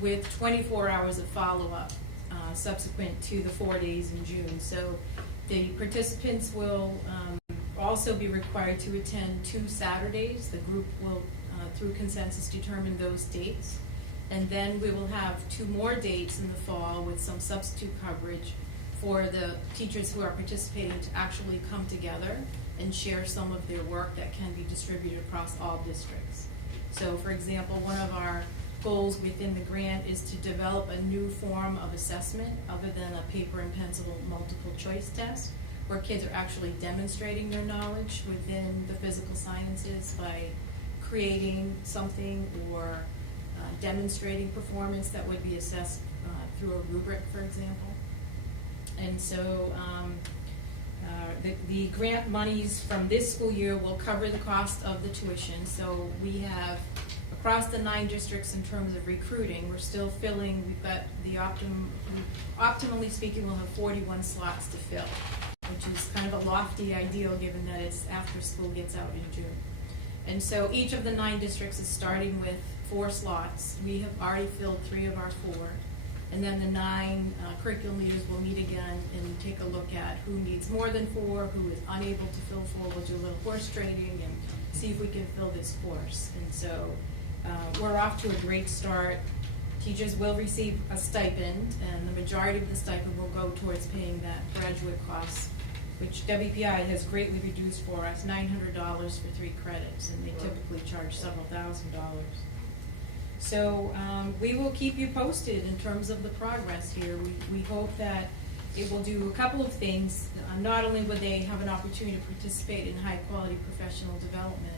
with 24 hours of follow-up subsequent to the 4 days in June. So the participants will also be required to attend 2 Saturdays. The group will, through consensus, determine those dates. And then we will have 2 more dates in the fall with some substitute coverage for the teachers who are participating to actually come together and share some of their work that can be distributed across all districts. So for example, one of our goals within the grant is to develop a new form of assessment other than a paper and pencil multiple choice test, where kids are actually demonstrating their knowledge within the physical sciences by creating something or demonstrating performance that would be assessed through a rubric, for example. And so the grant monies from this school year will cover the cost of the tuition. So we have, across the 9 districts in terms of recruiting, we're still filling, we've got the optimally speaking, we'll have 41 slots to fill, which is kind of a lofty ideal given that it's after school gets out in June. And so each of the 9 districts is starting with 4 slots. We have already filled 3 of our 4. And then the 9 curriculum leaders will meet again and take a look at who needs more than 4, who is unable to fill 4. We'll do a little horse trading and see if we can fill this course. And so we're off to a great start. Teachers will receive a stipend, and the majority of the stipend will go towards paying that graduate cost, which WPI has greatly reduced for us, $900 for 3 credits, and they typically charge several $1,000s. So we will keep you posted in terms of the progress here. We hope that it will do a couple of things. Not only will they have an opportunity to participate in high quality professional development,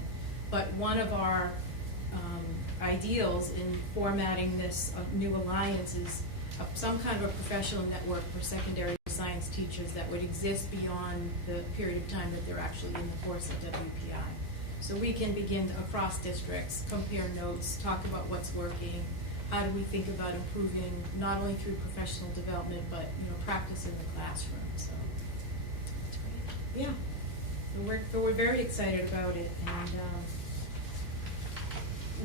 but one of our ideals in formatting this new alliance is some kind of a professional network for secondary science teachers that would exist beyond the period of time that they're actually in the course at WPI. So we can begin to, across districts, compare notes, talk about what's working, how do we think about improving, not only through professional development, but practice in the classroom. So, yeah, so we're very excited about it, and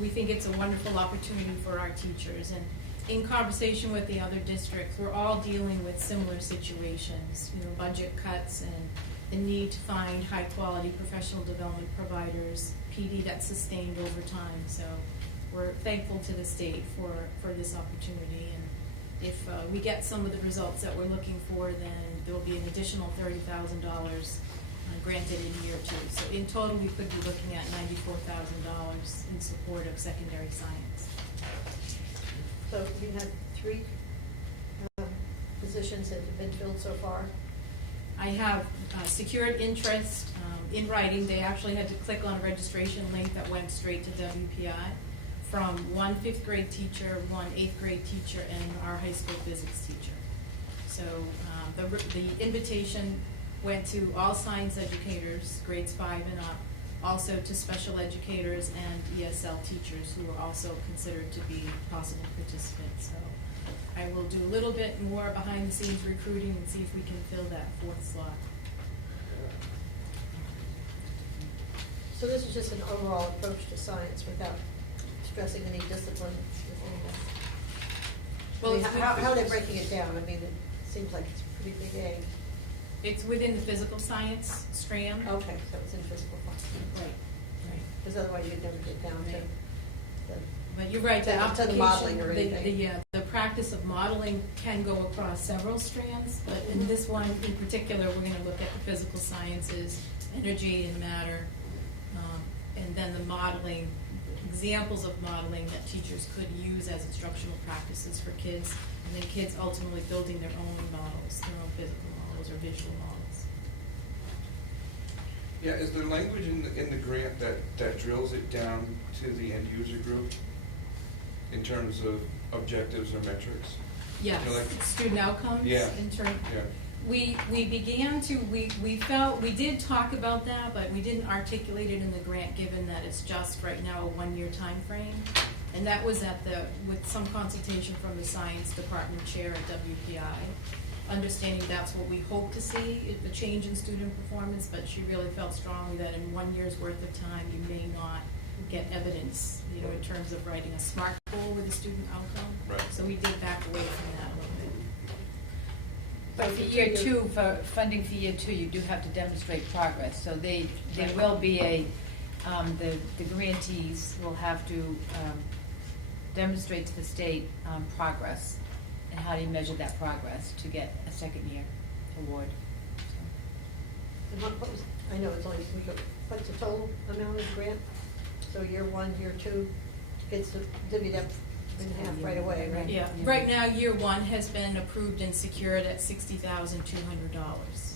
we think it's a wonderful opportunity for our teachers. And in conversation with the other districts, we're all dealing with similar situations, budget cuts and the need to find high-quality professional development providers, PD that's sustained over time. So we're thankful to the state for this opportunity. And if we get some of the results that we're looking for, then there will be an additional $30,000 granted in year 2. So in total, we could be looking at $94,000 in support of secondary science. So you have 3 positions that have been filled so far? I have secured interest in writing. They actually had to click on a registration link that went straight to WPI from 1 5th grade teacher, 1 8th grade teacher, and our high school physics teacher. So the invitation went to all science educators, grades 5 and up, also to special educators and ESL teachers who are also considered to be possible participants. So I will do a little bit more behind the scenes recruiting and see if we can fill that 4th slot. So this is just an overall approach to science without stressing any discipline within this. Well, I mean, how are they breaking it down? I mean, it seems like it's a pretty big egg. It's within the physical science strand. Okay, so it's in physical science. Right. Because otherwise you'd never get down to the. But you're right, the to application, the modeling or anything. the practice of modeling can go across several strands, but in this one in particular, we're going to look at the physical sciences, energy and matter, and then the modeling, examples of modeling that teachers could use as instructional practices for kids, and then kids ultimately building their own models, their own physical models or visual models. Yeah, is there language in the grant that drills it down to the end user group in terms of objectives or metrics? Yes, student outcomes. Yeah. In term, Yeah. we began to, we felt, we did talk about that, but we didn't articulate it in the grant, given that it's just right now a 1-year time frame. And that was with some consultation from the science department chair at WPI, understanding that's what we hope to see, the change in student performance, but she really felt strongly that in 1 year's worth of time, you may not get evidence, in terms of writing a SMART goal with a student outcome. Right. So we did back away from that a little bit. But for year 2, for funding for year 2, you do have to demonstrate progress. So there will be the grantees will have to demonstrate to the state progress, and how do you measure that progress to get a second year award. And what was, I know it's only, what's the total amount of the grant? So year one, year two, gets divvied up in half right away, right? Yeah, right now, year one has been approved and secured at $60,200.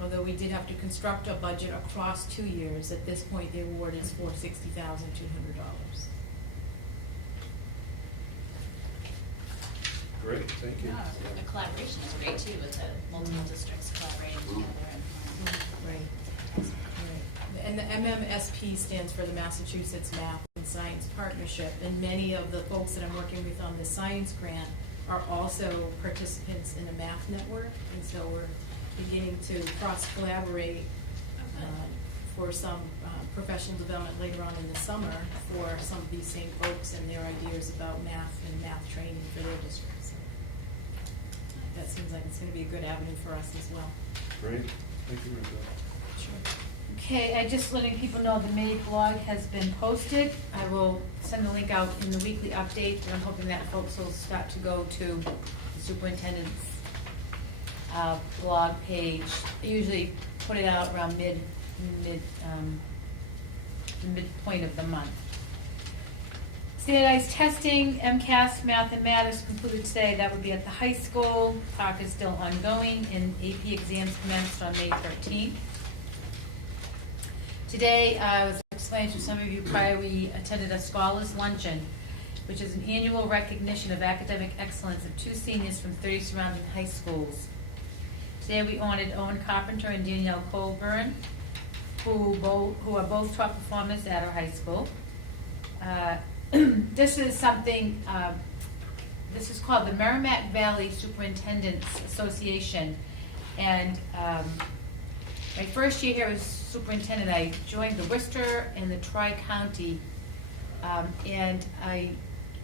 Although we did have to construct a budget across 2 years, at this point, the award is for $60,200. Great, thank you. Yeah, the collaboration is great too, with the multiple districts collaborating together and. Right. And the MMSP stands for the Massachusetts Math and Science Partnership, and many of the folks that I'm working with on the science grant are also participants in a math network, and so we're beginning to cross-collaborate for some professional development later on in the summer for some of these same folks and their ideas about math and math training for their districts. So that seems like it's going to be a good avenue for us as well. Great, thank you, Marissa. Sure. Okay, I just letting people know the May blog has been posted. I will send the link out in the weekly update, and I'm hoping that folks will start to go to the superintendent's blog page. I usually put it out around the midpoint of the month. Standardized testing, MCAS, Math and Matters concluded today. That would be at the high school. Talk is still ongoing, and AP exams commenced on May 13th. Today, I was explaining to some of you prior, we attended a Scholars Luncheon, which is an annual recognition of academic excellence of 2 seniors from 30 surrounding high schools. Today, we honored Owen Carpenter and Danielle Colburn, who are both top performers at our high school. This is something, this is called the Merrimack Valley Superintendents Association, and my first year here as superintendent, I joined the Worcester and the Tri-County, and I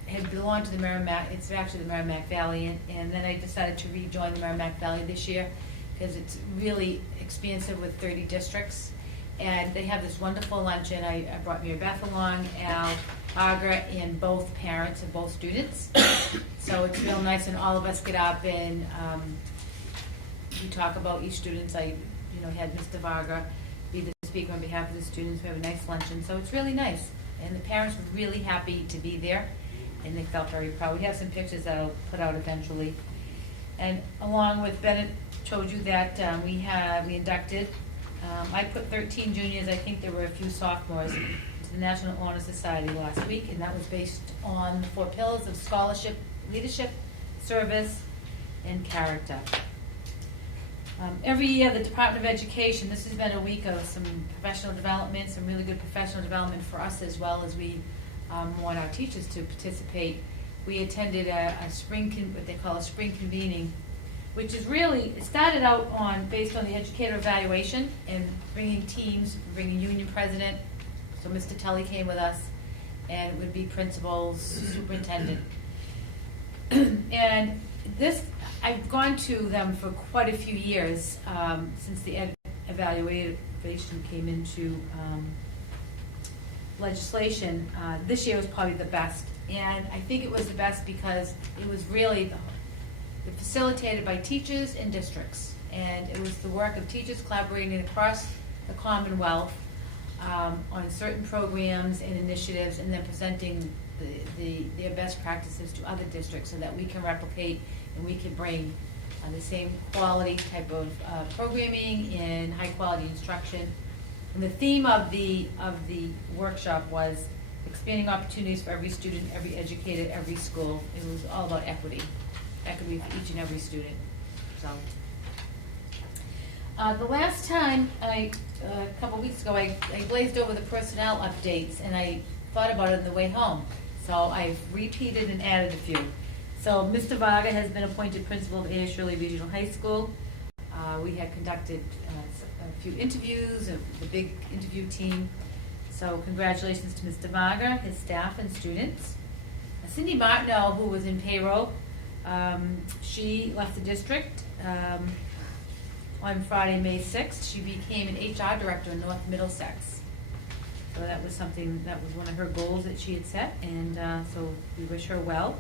had belonged to the Merrimack, it's actually the Merrimack Valley, and then I decided to rejoin the Merrimack Valley this year because it's really expansive with 30 districts. And they have this wonderful luncheon. I brought Mary Beth along, Al, Agra, and both parents of both students. So it's real nice, and all of us get up and we talk about each student. I had Mr. Varga be the speaker on behalf of the students. We have a nice luncheon, so it's really nice. And the parents were really happy to be there, and they felt very proud. We have some pictures that I'll put out eventually. And along with Bennett told you that we inducted, I put 13 juniors, I think there were a few sophomores, to the National Honor Society last week, and that was based on the 4 pillars of scholarship, leadership, service, and character. Every year, the Department of Education, this has been a week of some professional development, some really good professional development for us, as well as we want our teachers to participate. We attended a spring, what they call a spring convening, which is really, it started out based on the educator evaluation and bringing teams, bringing union president. So Mr. Tully came with us, and it would be principals, superintendent. And this, I've gone to them for quite a few years since the evaluation came into legislation. This year was probably the best, and I think it was the best because it was really facilitated by teachers and districts, and it was the work of teachers collaborating across the Commonwealth on certain programs and initiatives, and then presenting their best practices to other districts so that we can replicate and we can bring the same quality type of programming and high quality instruction. And the theme of the workshop was expanding opportunities for every student, every educator, every school. It was all about equity for each and every student. So the last time, a couple weeks ago, I glazed over the personnel updates, and I thought about it on the way home. So I've repeated and added a few. So Mr. Varga has been appointed principal of A.S. Shirley Regional High School. We had conducted a few interviews, the big interview team. So congratulations to Mr. Varga, his staff, and students. Cindy Martineau, who was in payroll, she left the district on Friday, May 6th. She became an HR director in North Middlesex. So that was something, that was one of her goals that she had set, and so we wish her well.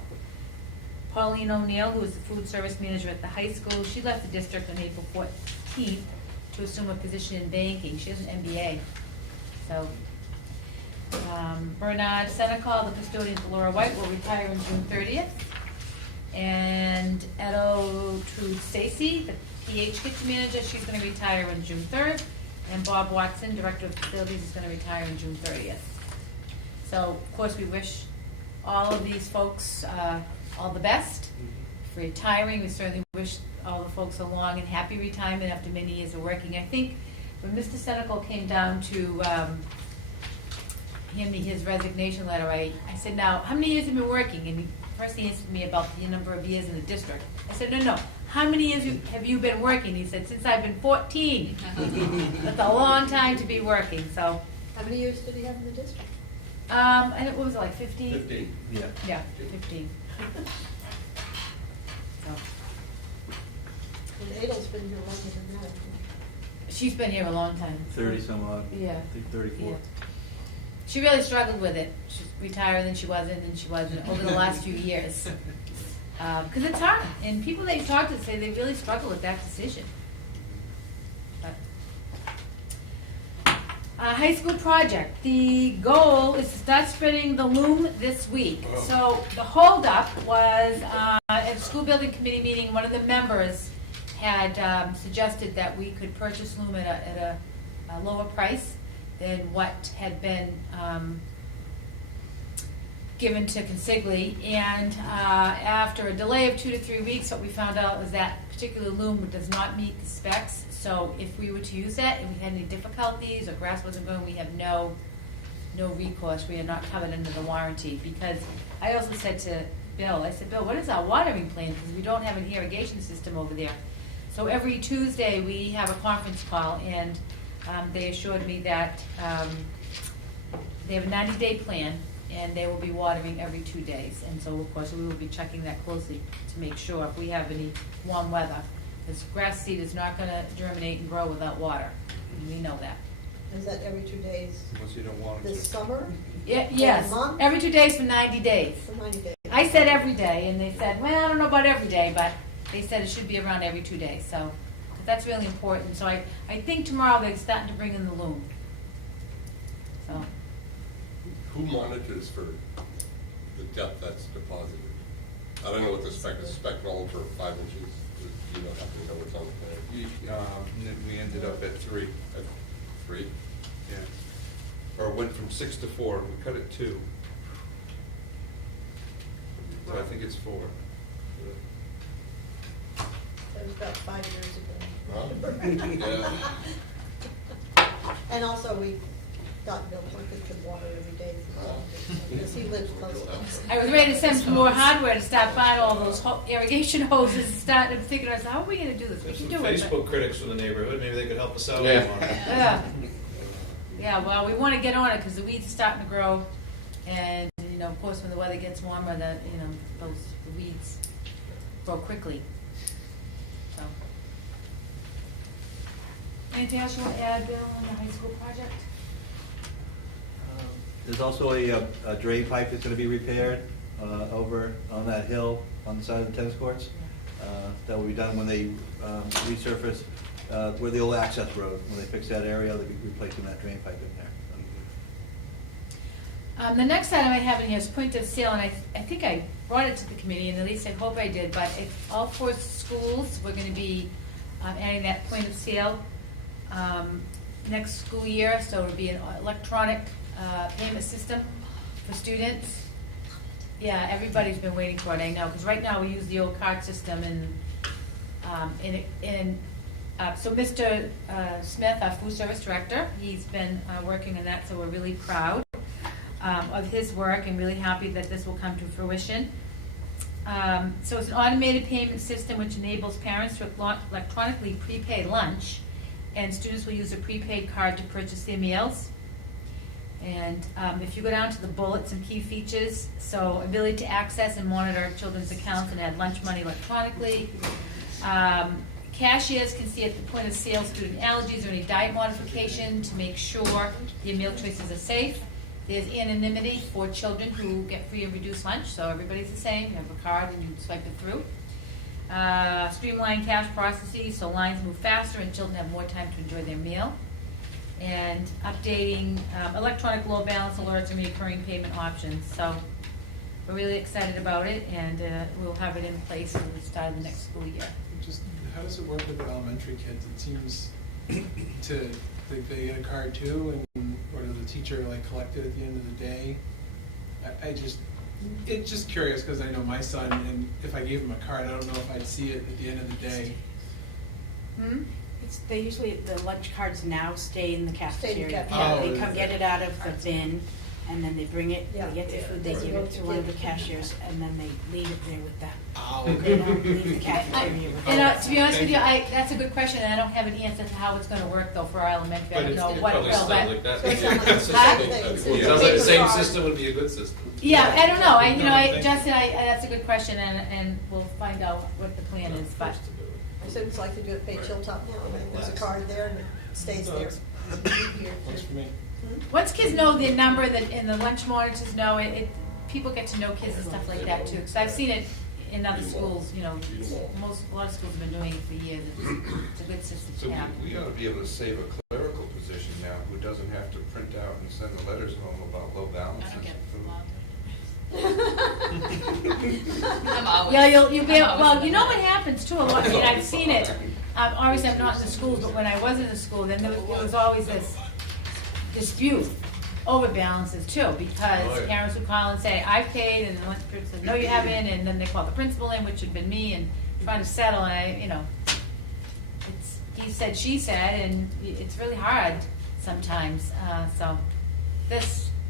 Pauline O'Neill, who is the food service manager at the high school, she left the district on April 14th to assume a position in banking. She has an MBA. So Bernard Senecal, the custodian for Laura White, will retire on June 30th. And Edo Trude Stacy, the PH kitchen manager, she's going to retire on June 3rd. And Bob Watson, director of facilities, is going to retire on June 30th. So, of course, we wish all of these folks all the best for retiring. We certainly wish all the folks a long and happy retirement after many years of working. I think when Mr. Senecal came down to hand me his resignation letter, I said, now, how many years have you been working? And he first answered me about the number of years in the district. I said, no, how many years have you been working? He said, since I've been 14. That's a long time to be working, so. How many years did he have in the district? And what was it, like 15? 15. Yeah. Yeah, 15. So, And Adel's been here longer than that. she's been here a long time. 30 some odd. Yeah. I think 34. Yeah. She really struggled with it. She's retired, then she wasn't, and she wasn't over the last few years. Because it's hard, and people that you talk to say they really struggle with that decision. But, high school project. The goal is to start spreading the loom this week. So the holdup was at a school building committee meeting. One of the members had suggested that we could purchase loom at a lower price than what had been given to Consigli, and after a delay of 2 to 3 weeks, what we found out was that particular loom does not meet the specs. So if we were to use that and we had any difficulties or grass wasn't growing, we have no recourse. We are not covered under the warranty. Because I also said to Bill, I said, Bill, what is our watering plan? Because we don't have an irrigation system over there. So every Tuesday we have a conference call, and they assured me that they have a 90-day plan, and they will be watering every 2 days. And so, of course, we will be checking that closely to make sure if we have any warm weather. Because grass seed is not going to germinate and grow without water. And we know that. Is that every 2 days? Once you don't want it This to. summer? Yeah, yes, For a month? every 2 days for 90 days. For 90 days. I said every day, and they said, well, I don't know about every day, but they said it should be around every 2 days. So 'cause that's really important. So I think tomorrow they're starting to bring in the loom. So. Who monitors for the depth that's deposited? I don't know what the spec is, roll for 5 inches. You don't happen to know what's on the plan? We ended up at 3. At 3? Yeah. Or went from 6 to 4. We cut it 2. So I think it's 4. That was about 5 years ago. Yeah. And also, we got Bill Plunkett to water every day, because he lives close to us. I was ready to send some more hardware to start buying all those irrigation hoses and start thinking, how are we going to do this? We There's can some do it. Facebook critics from the neighborhood, maybe they could help us out. Yeah. Yeah. Yeah, well, we want to get on it because the weeds are starting to grow, and of course, when the weather gets warmer, the weeds grow quickly. So, anything else you want to add, Bill, on the high school project? There's also a drain pipe that's going to be repaired over on that hill on the side of the tennis courts. That will be done when they resurface where the old access road. When they fix that area, they'll be replacing that drain pipe in there. The next item I have in here is point of sale, and I think I brought it to the committee, and at least I hope I did, but all 4 schools, we're going to be adding that point of sale next school year, so it'll be an electronic payment system for students. Yeah, everybody's been waiting for it, I know, because right now we use the old card system, so Mr. Smith, our food service director, he's been working on that, so we're really proud of his work and really happy that this will come to fruition. So it's an automated payment system which enables parents to electronically prepay lunch, and students will use a prepaid card to purchase their meals. And if you go down to the bullets and key features, so ability to access and monitor children's accounts and add lunch money electronically, Cashiers can see at the point of sale student allergies or any diet modification to make sure your meal choices are safe. There's anonymity for children who get free and reduced lunch, so everybody's the same. You have a card and you swipe it through. Streamline cash processes so lines move faster and children have more time to enjoy their meal. And updating electronic low balance alerts and recurring payment options. So we're really excited about it, and we'll have it in place at the start of the next school year. Just how does it work with the elementary kids? It seems they get a card too, and or does the teacher like collect it at the end of the day? It's just curious because I know my son, and if I gave him a card, I don't know if I'd see it at the end of the day. They usually, the lunch cards now stay in the cafeteria. cafeteria. They come get it out of the bin, and then they bring it, they get their food, they give it to one of the cashiers, and then they leave it there with them. They don't leave the cafeteria with them. To be honest with you, that's a good question, and I don't have an answer to how it's going to work though for our elementary. I don't know what it will, Sounds but like that. Huh? Sounds like the same system would be a good system. Yeah, I don't know. Justin, that's a good question, and we'll find out what the plan is. But My students like to do it, pay Chilltop now, and there's a card there and it stays there. Works for me. once kids know their number, and the lunch monitors know it, people get to know kids and stuff like that too. Because I've seen it in other schools. A lot of schools have been doing it for years. It's a good system So to have. we ought to be able to save a clerical position now who doesn't have to print out and send the letters home about low balances. I don't get I'm always. Yeah, you'll be. Well, you know what happens too a lot. I mean, I've seen it. Obviously, I'm not in the schools, but when I was in the school, then there was always this dispute over balances too, because parents would call and say, "I've paid," and the principal said, "No, you haven't," and then they call the principal in, which had been me, and trying to settle. And it's he said, she said, and it's really hard sometimes. So,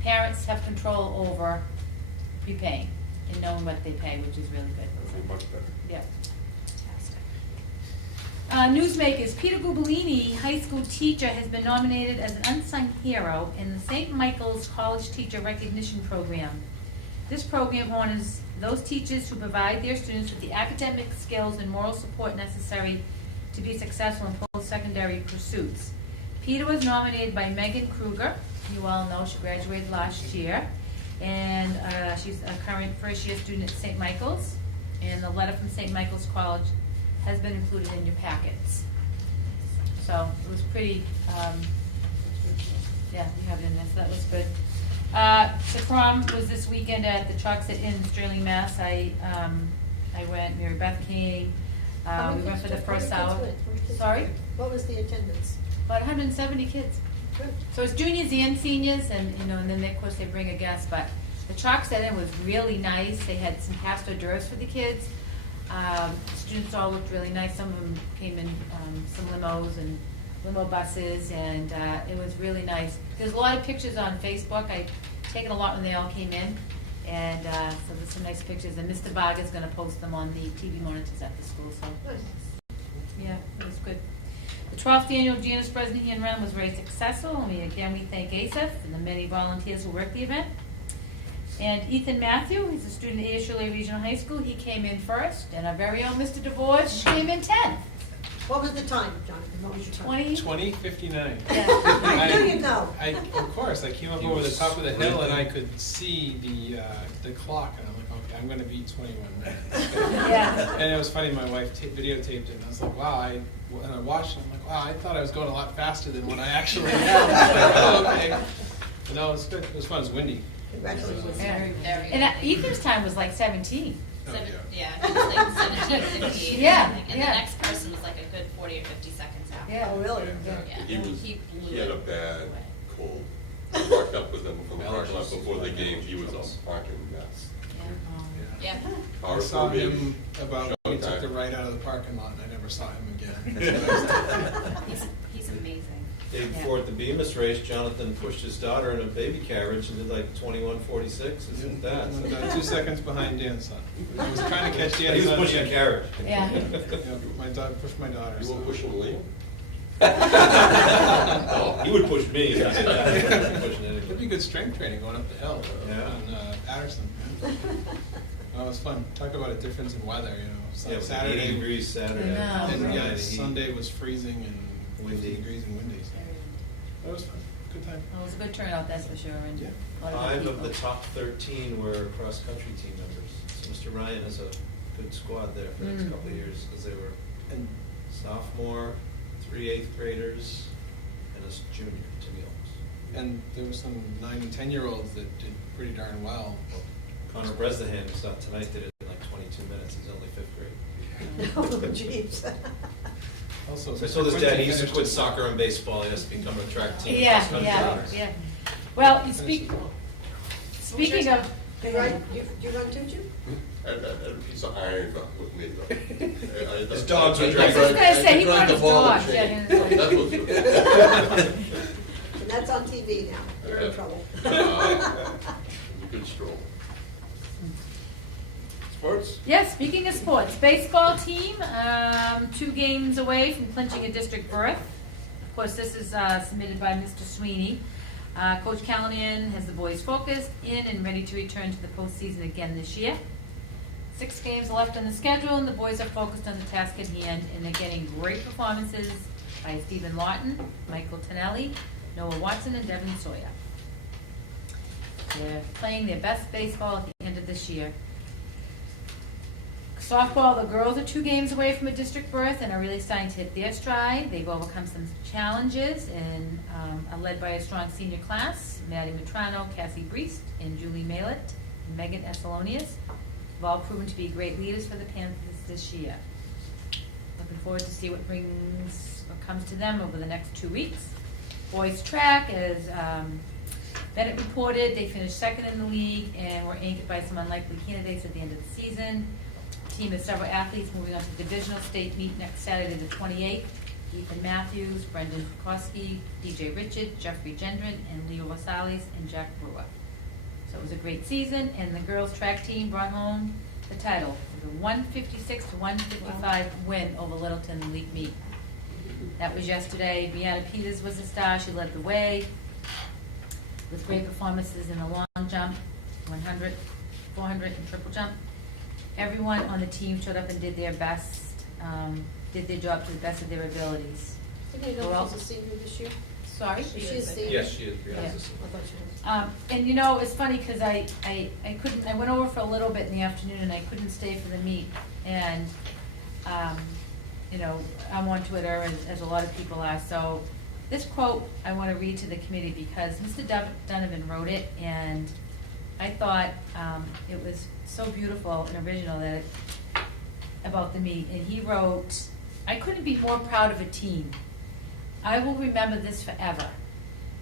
parents have control over prepaying and knowing what they pay, which is really good. That would be much better. Yeah. Newsmakers, Peter Gubalini, high school teacher, has been nominated as an unsung hero in the St. Michael's College Teacher Recognition Program. This program honors those teachers who provide their students with the academic skills and moral support necessary to be successful in post-secondary pursuits. Peter was nominated by Megan Kruger. You all know she graduated last year. And she's a current first-year student at St. Michael's. And the letter from St. Michael's College has been included in your packets. So it was pretty, yeah, you have it in there, so that was good. The prom was this weekend at the Choxet Inn in Sterling, Mass. I went, Mary Beth came. We went for the first hour. Sorry? What was the attendance? About 170 kids. Good. So it's juniors and seniors, and and then of course they bring a guest. But the Choxet Inn was really nice. They had some past hors d'oeuvres for the kids. Students all looked really nice. Some of them came in some limos and limo buses, and it was really nice. There's a lot of pictures on Facebook. I've taken a lot when they all came in, and so there's some nice pictures. And Mr. Varga's going to post them on the TV monitors at the school. So yeah, it was good. The 12th annual Janice Bresnahan Run was very successful, and we thank ASIF and the many volunteers who worked the event. And Ethan Matthew, he's a student at Shirley Regional High School. He came in first, and our very own Mr. DeVorge came in 10th. What was the time, Jonathan? What was your time? 20:59. I knew you'd know. Of course, I came up over the top of the hill and I could see the clock, and I'm like, okay, I'm going to beat 21 minutes. Yeah. And it was funny, my wife videotaped it, and I was like, wow, and I watched it, I'm like, wow, I thought I was going a lot faster than what I actually am. I was like, oh, okay. But no, it was good. It was fun. It was windy. Congratulations. Yeah. And Ethan's time was like 17. Yeah, it was like 17, 58. Yeah, And the next person was like a good 40 or 50 seconds after. Yeah. Oh, really? Yeah. He had a bad cold. I walked up with him from the parking lot before the game. He was a fucking mess. Yeah. I saw him about when he took the right out of the parking lot, and I never saw him again. He's amazing. Day before at the Bemis race, Jonathan pushed his daughter in a baby carriage and did like 21:46. Isn't that? And about 2 seconds behind Dan's son. I was trying to catch Dan's son. He was pushing a carriage. Yeah. My daughter pushed my daughter. You won't push him, Liam? He would push me. If I did that. He wouldn't push anything. It'd be good strength training going up the hill. Yeah. On Patterson. Oh, it was fun. Talk about a difference in weather, you know. Yeah, it was like Saturday 80 degrees Saturday. I know. and Yeah, the heat. Sunday was freezing and Windy. 50 degrees and windy. So that was fun. Good time. Well, it was a good turnout, that's for sure, and Yeah. a lot of 5 good of the people. top 13 were cross-country team members. So Mr. Ryan has a good squad there for the next couple of years, because they were And sophomore, 3 8th graders, and a junior, Timmy Olds. and there were some 9 and 10-year-olds that did pretty darn well. Connor Bresnahan, who's out tonight, did it in like 22 minutes. He's only 5th grade. Oh, jeez. Also, So I told his dad he used to quit soccer and baseball. He has to become a track team. Yeah, cross-country yeah, runner. yeah. Well, speaking of, You run, you run too, Jim? I had a piece of iron with me, though. His dogs were I was dragging. just gonna say, he tried brought to his follow the dogs, chain. yeah. That was good. And that's on TV now. You're in trouble. Good stroll. Sports? Yes, speaking of sports, baseball team, 2 games away from clinching a district berth. Of course, this is submitted by Mr. Sweeney. Coach Callahan has the boys focused, in and ready to return to the postseason again this year. 6 games left on the schedule, and the boys are focused on the task at hand, and they're getting great performances by Stephen Lawton, Michael Tonelli, Noah Watson, and Devin Sawyer. They're playing their best baseball at the end of this year. Softball, the girls are 2 games away from a district berth and are really starting to hit their stride. They've overcome some challenges and are led by a strong senior class. Maddie Matrano, Cassie Briest, and Julie Malett, and Megan Essalonius have all proven to be great leaders for the Panthers this year. Looking forward to see what comes to them over the next 2 weeks. Boys track, as Bennett reported, they finished 2nd in the league and were anchored by some unlikely candidates at the end of the season. The team has several athletes moving on to the divisional state meet next Saturday, the 28th. Ethan Matthews, Brendan Koski, DJ Richard, Jeffrey Gendron, and Leo Rosales, and Jack Brewer. So it was a great season, and the girls track team brought home the title with a 156-155 win over Littleton league meet. That was yesterday. Brianna Peters was the star. She led the way with great performances in the long jump, 100, 400, and triple jump. Everyone on the team showed up and did their best, did their job to the best of their abilities. Did you know she's a senior this year? Sorry? Is she a senior? Yes, she is. Yeah. I thought she was. And you know, it's funny because I couldn't, I went over for a little bit in the afternoon and I couldn't stay for the meet. And, you know, I'm on Twitter as a lot of people are. So this quote I want to read to the committee because Mr. Donovan wrote it and I thought it was so beautiful and original that about the meet. And he wrote, "I couldn't be more proud of a team. I will remember this forever.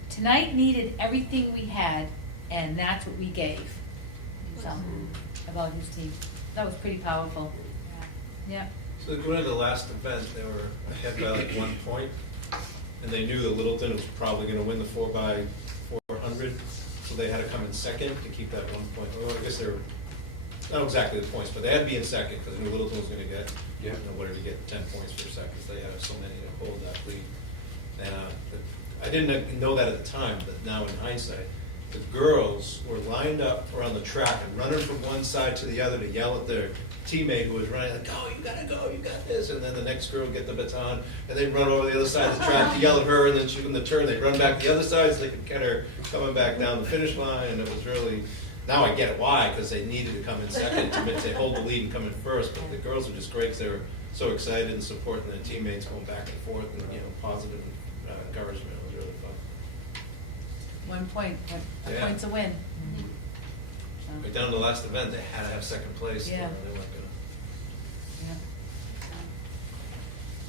Tonight needed everything we had, and that's what we gave." So, about his team. That was pretty powerful. Yeah. So going into the last event, they were ahead by like 1 point, and they knew that Littleton was probably going to win the 4x400, so they had to come in second to keep that 1 point. Well, I guess they were not exactly the points, but they had to be in second because they knew Littleton was going to get, you know, whatever to get 10 points for seconds. They had so many to hold that lead. And I didn't know that at the time, but now in hindsight, the girls were lined up around the track and running from one side to the other to yell at their teammate who was running, like, "Go, you gotta go, you got this." And then the next girl would get the baton, and they'd run over the other side of the track to yell at her, and then she, in the turn, they'd run back the other side so they could get her coming back down the finish line. And it was really, now I get it why, because they needed to come in second to hold the lead and come in first. But the girls were just great because they were so excited and supporting their teammates, going back and forth, and positive encouragement. It was really fun. 1 point, a Yeah. point's a win. Right down to the last event, they had to have second place. Yeah. They weren't gonna. Yeah.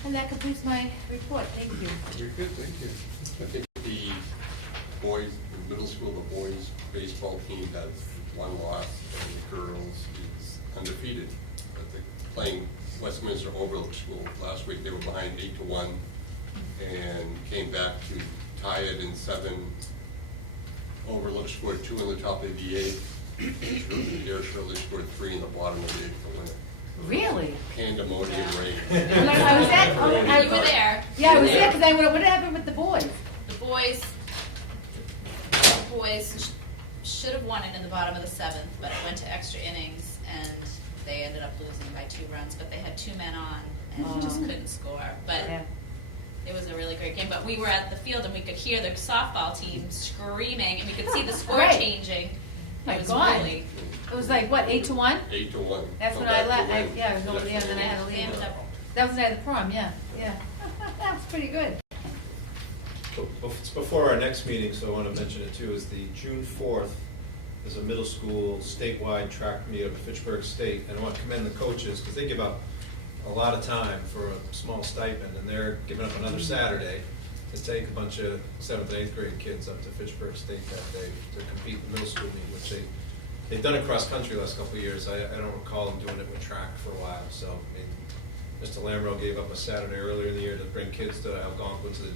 And that completes my report. Thank you. Very good, thank you. I think the boys, the middle school, the boys baseball team has 1 loss, and the girls is undefeated. But they're playing Westminster Overlook School. Last week they were behind 8-1 and came back to tie it in 7. Overlook scored 2 in the top of the 8th. Shirley scored 3 in the bottom of the 8th to win it. Really? Pandemonium reign. I was at, You were there. Yeah, I was there because what happened with the boys? The boys should have won it in the bottom of the 7th, but it went to extra innings, and they ended up losing by 2 runs, but they had 2 men on and just couldn't score. But Yeah. it was a really great game. But we were at the field and we could hear the softball team screaming, and we could see the score Right. changing. My It was God. really It was like, what, 8-1? 8-1. That's Come when I back to left, win. yeah, I was over there, and then I had to leave. That was the night of the prom, yeah. That's pretty good. It's before our next meeting, so I want to mention it too, is the June 4th is a middle school statewide track meet up at Fitchburg State. And I want to commend the coaches because they give up a lot of time for a small stipend, and they're giving up another Saturday to take a bunch of 7th and 8th grade kids up to Fitchburg State that day to compete in the middle school meet, which they've done it cross country the last couple of years. I don't recall them doing it with track for a while. So, I mean, Mr. Lamro gave up a Saturday earlier in the year to bring kids to Algonquin to the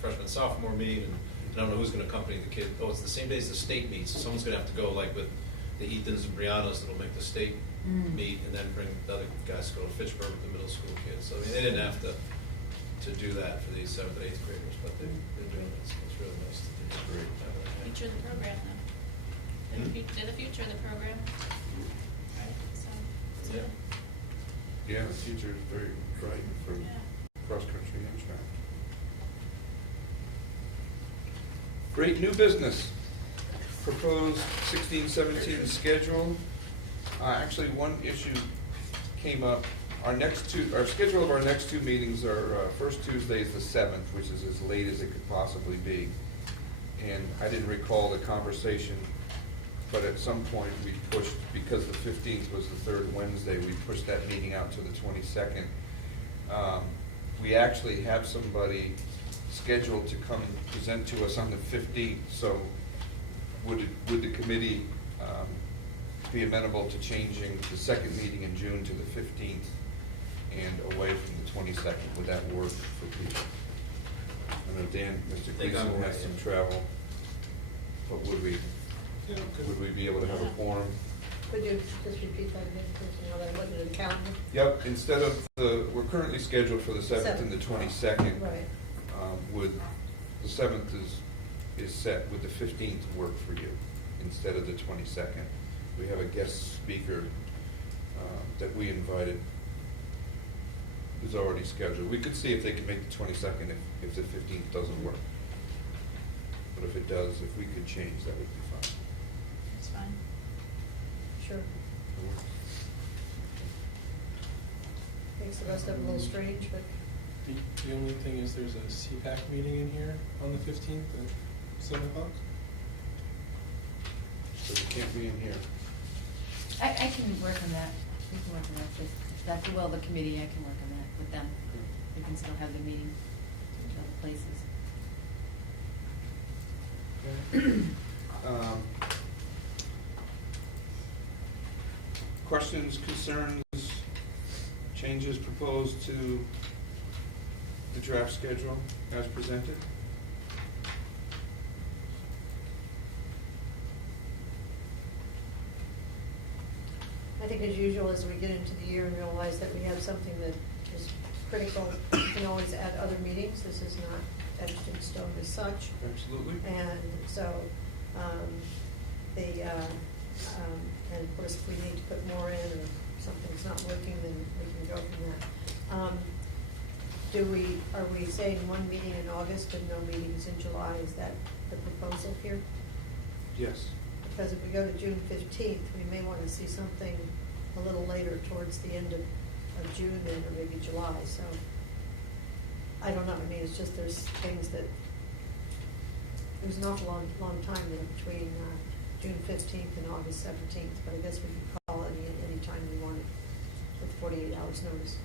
freshman sophomore meet, and I don't know who's going to accompany the kid. Oh, it's the same day as the state meet, so someone's going to have to go like with the Ethans and Briannas that'll make the state meet, and then bring the other guys to go to Fitchburg with the middle school kids. So I mean, they didn't have to do that for these 7th and 8th graders, but they're doing it. So it's really nice to do. Great. future of the program now. They're the future of the program. Right, so, it's Yeah. good. Yeah, the future is very bright for cross-country and track. Great new business. Proposed 16-17 schedule. Actually, one issue came up. Our schedule of our next 2 meetings are first Tuesday is the 7th, which is as late as it could possibly be. And I didn't recall the conversation, but at some point we pushed, because the 15th was the 3rd Wednesday, we pushed that meeting out to the 22nd. We actually have somebody scheduled to come present to us on the 15th, so would the committee be amenable to changing the 2nd meeting in June to the 15th and away from the 22nd? Would that work for people? I know Mr. Gleason has some travel, but would we be able to have a quorum? Could you just repeat that again, please, now that I looked at the calendar? Yep, instead of we're currently scheduled for the 7th and the 22nd. Right. Would, the 7th is set, would the 15th work for you instead of the 22nd? We have a guest speaker that we invited who's already scheduled. We could see if they can make the 22nd if the 15th doesn't work. But if it does, if we could change, that would be fine. It's fine. Sure. Makes the rest of it a little strange, but The only thing is there's a CPAC meeting in here on the 15th at 7 o'clock. So it can't be in here. I can work on that. We can work on that. If that's the will of the committee, I can work on that with them. We can still have the meeting in other places. Questions, concerns, changes proposed to the draft schedule as presented? I think as usual, as we get into the year and realize that we have something that is critical, we can always add other meetings. This is not etched in stone as such. Absolutely. And so, and of course, if we need to put more in or something's not working, then we can go from that. Are we saying 1 meeting in August and no meetings in July? Is that the proposal here? Yes. Because if we go to June 15th, we may want to see something a little later towards the end of June then, or maybe July, so. I don't know, I mean, it's just there's things that, there's an awful long time in between June 15th and August 17th, but I guess we could call any time we wanted with 48 hours notice.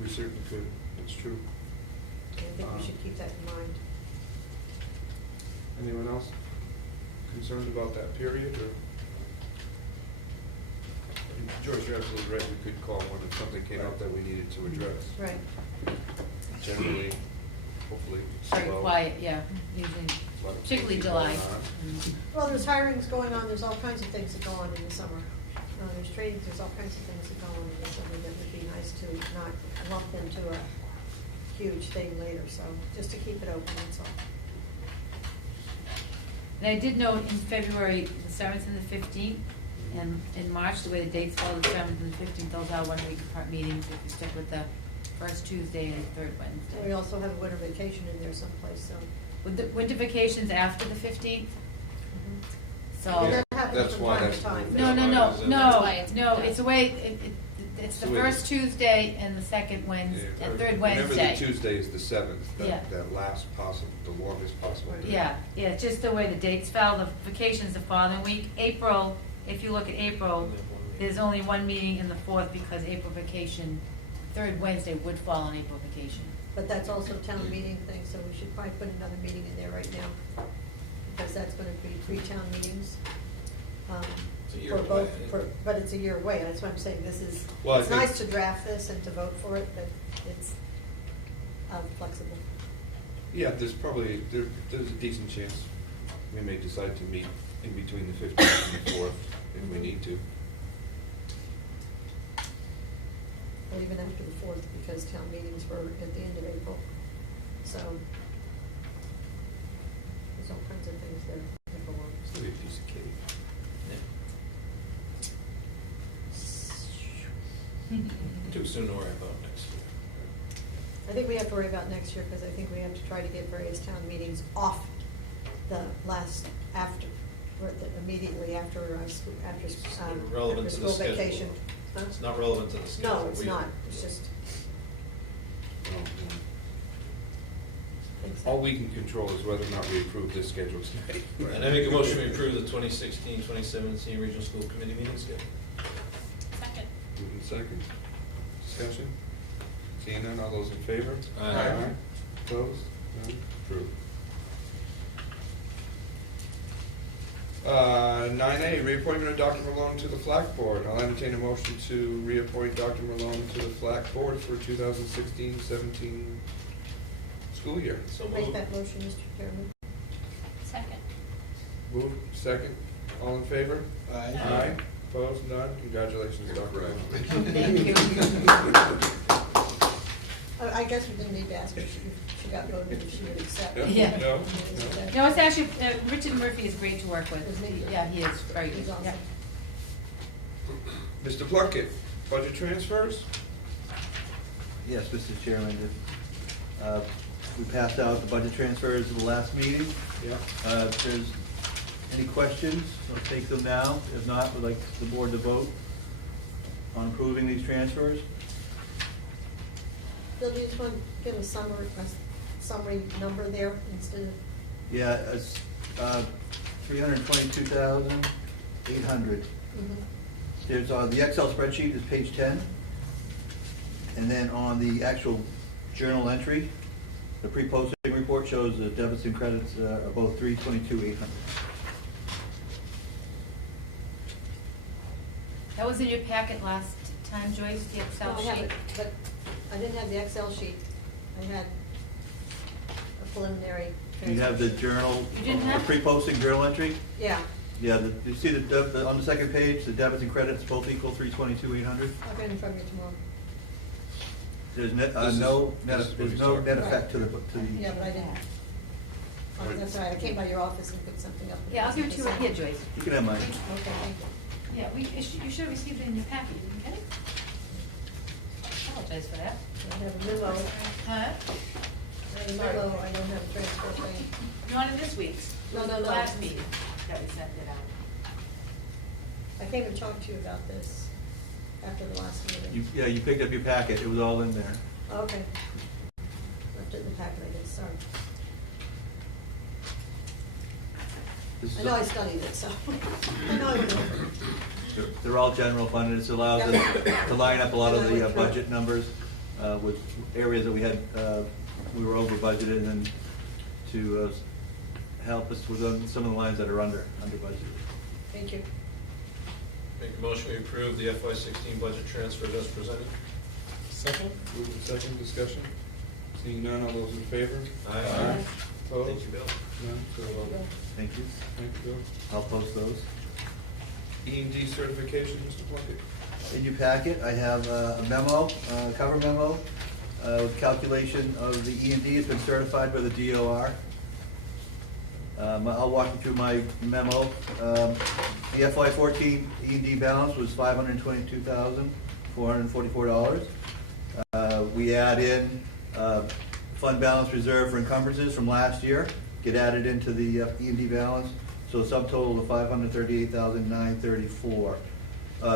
We certainly could, that's true. And I think we should keep that in mind. Anyone else concerned about that period, or? George, you're absolutely right, we could call one if something came up that we needed to address. Right. Generally, hopefully. Very slow. quiet, yeah, usually, A lot of particularly things July. going on. Well, there's hirings going on, there's all kinds of things that go on in the summer. There's trainings, there's all kinds of things that go on in the summer that would be nice to not lump into a huge thing later, so just to keep it open, that's all. And I did note in February, the 7th and the 15th, And in March, the way the dates fall, the 7th and the 15th, those are 1 week apart meetings if you stick with the first Tuesday and third We Wednesday. also have a winter vacation in there someplace, so. With the winter vacations after the 15th? So. That happens That's from why time that's- to time. No, no, That's no, why it's no, in it's the way, it's the the way first Tuesday and the second Wednesday, and third Wednesday. Remember, the Tuesday is the 7th, Yeah. that last possible, the longest possible day. Yeah, it's just the way the dates fell, the vacation's the following week. April, if you look at April, there's only one meeting in the 4th because April vacation, third Wednesday would fall on April vacation. But that's also a town meeting thing, so we should probably put another meeting in there right now, because that's gonna be 3 town meetings. It's a year For both, away. but it's a year away, that's why I'm saying this is, Well, I it's think- nice to draft this and to vote for it, but it's flexible. Yeah, there's a decent chance we may decide to meet in between the 15th and the 4th if we need to. Or even after the 4th, because town meetings were at the end of April. So there's all kinds of things there that go on. Still be a piece of cake. Too soon to worry about next year. I think we have to worry about next year, because I think we have to try to get various town meetings off the last, after, or immediately after, Relevant after to the school schedule. vacation. Huh? It's not relevant to the schedule. No, it's not, it's just. things that- All we can control is whether or not we approve this schedule tonight. And I make a motion to approve the 2016-2017 Regional School Committee meeting schedule. Second. Moving second. Discussion? Seeing none, all those in favor? Aye. Opposed? None? Approved. 9A, reappointment of Dr. Malone to the FLAC Board. I'll entertain a motion to reappoint Dr. Malone to the FLAC Board for 2016-17 school year. So Make moved. that motion, Mr. Chairman. Second. Moved, second. All in favor? Aye. Aye. Opposed? None? Congratulations, Dr. Malone. Thank you. I guess we didn't need to ask her if she got voted, if she would accept. Yeah. No? No, it's actually, Richard Murphy is great to work with. Isn't he? Yeah, he is, very good. He's awesome. Yeah. Mr. Plunkett, budget transfers? Yes, Mr. Chairman, we passed out the budget transfers at the last meeting. Yeah. If there's any questions, I'll take them now. If not, we'd like the board to vote on approving these transfers. Bill, do you just want to give a summary number there instead of? Yeah, it's 322,800. There's, the Excel spreadsheet is page 10. And then on the actual journal entry, the pre-posting report shows the debits and credits are both 322,800. That was in your packet last time, Joyce, the Excel No, I have sheet. it, but I didn't have the Excel sheet. I had a preliminary. Do you have the transfer. journal, You didn't the have- pre-posting journal entry? Yeah, Yeah, you see on the second page, the debits and credits both equal 322,800? I'll get it from you tomorrow. There's net, This is- no, net, this is what there's he's no talking net about. effect to the, Yeah, but I didn't. Oh, that's all right, I came by your office and picked something up. Yeah, I'll give it to you right here, Joyce. you can have mine. Okay, thank you. Yeah, you should have received it in your packet, you didn't get it? Apologize for that. I have a memo. Huh? I have a memo, I don't have a transfer thing. You wanted this week's? No, no, no. Last meeting that we sent it out. I came and talked to you about this after the last meeting. Yeah, you picked up your packet, it was all in there. Okay. Left it in the packet, I guess, sorry. This is I know I studied it, so I know I went over it. They're all general funded, it allows us to line up a lot of the budget numbers with areas that we had, we were over budgeted, and to help us with some of the lines that are under budget. Thank you. Make a motion to approve the FY16 budget transfers as presented. Second? Move to second, discussion? Seeing none, all those in favor? Aye. Opposed? Thank you, Bill. None? So, Thank you. thank you, Bill. I'll post those. E&D certification, Mr. Plunkett. In your packet, I have a memo, a cover memo, with calculation of the E&D. It's been certified by the DOR. I'll walk you through my memo. The FY14 E&D balance was $522,444. We add in fund balance reserve for encumbrances from last year, get added into the E&D balance, so a subtotal of $538,934.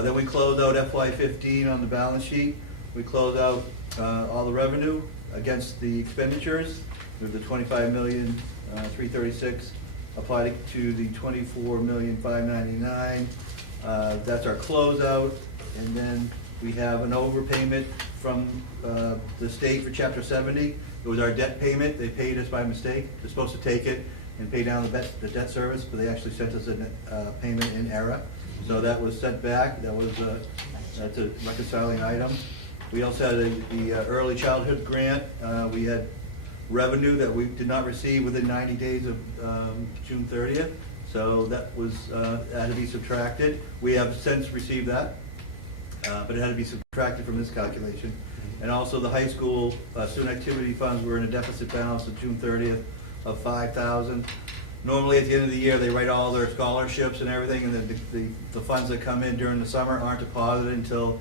Then we close out FY15 on the balance sheet. We close out all the revenue against the expenditures. We have the $25,336,000 applied to the $24,599,000. That's our closeout, and then we have an overpayment from the state for Chapter 70. It was our debt payment. They paid us by mistake. They're supposed to take it and pay down the debt service, but they actually sent us a payment in error. So that was sent back. That was that's a reconciling item. We also had the early childhood grant. We had revenue that we did not receive within 90 days of June 30th. So that was had to be subtracted. We have since received that, but it had to be subtracted from this calculation. And also the high school student activity funds were in a deficit balance of June 30th of $5,000. Normally at the end of the year, they write all their scholarships and everything, and then the funds that come in during the summer aren't deposited until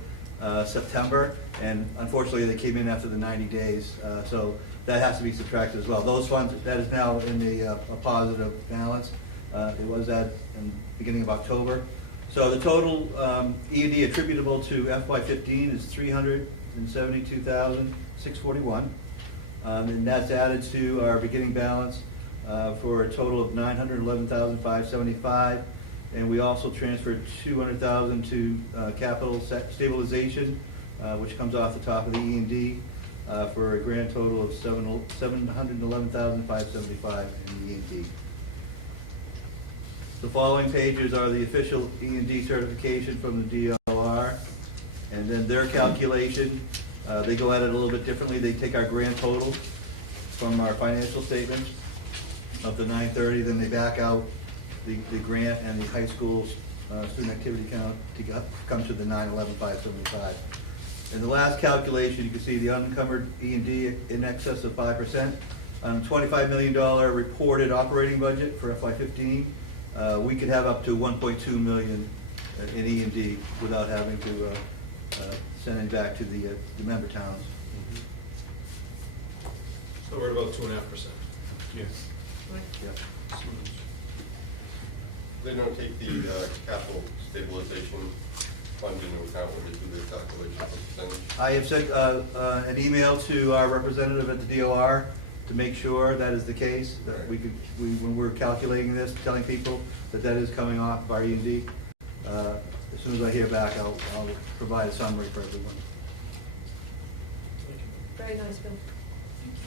September, and unfortunately they came in after the 90 days, so that has to be subtracted as well. Those funds, that is now in a positive balance. It was at in the beginning of October. So the total E&D attributable to FY15 is $372,641, and that's added to our beginning balance for a total of $911,575, and we also transferred $200,000 to capital stabilization, which comes off the top of the E&D, for a grand total of $711,575 in the E&D. The following pages are the official E&D certification from the DOR, and then their calculation. They go at it a little bit differently. They take our grand total from our financial statements of the 930, then they back out the grant and the high school student activity count to come to the 911,575. In the last calculation, you can see the unencumbered E&D in excess of 5%. On $25 million reported operating budget for FY15, we could have up to $1.2 million in E&D without having to send it back to the member towns. So we're at about 2.5%. Yes. Yep. They don't take the capital stabilization fund into account when they do their calculation of percentage? I have sent an email to our representative at the DOR to make sure that is the case, that when we're calculating this, telling people that is coming off of our E&D. As soon as I hear back, I'll provide a summary for everyone. Very nice, Bill. Thank you,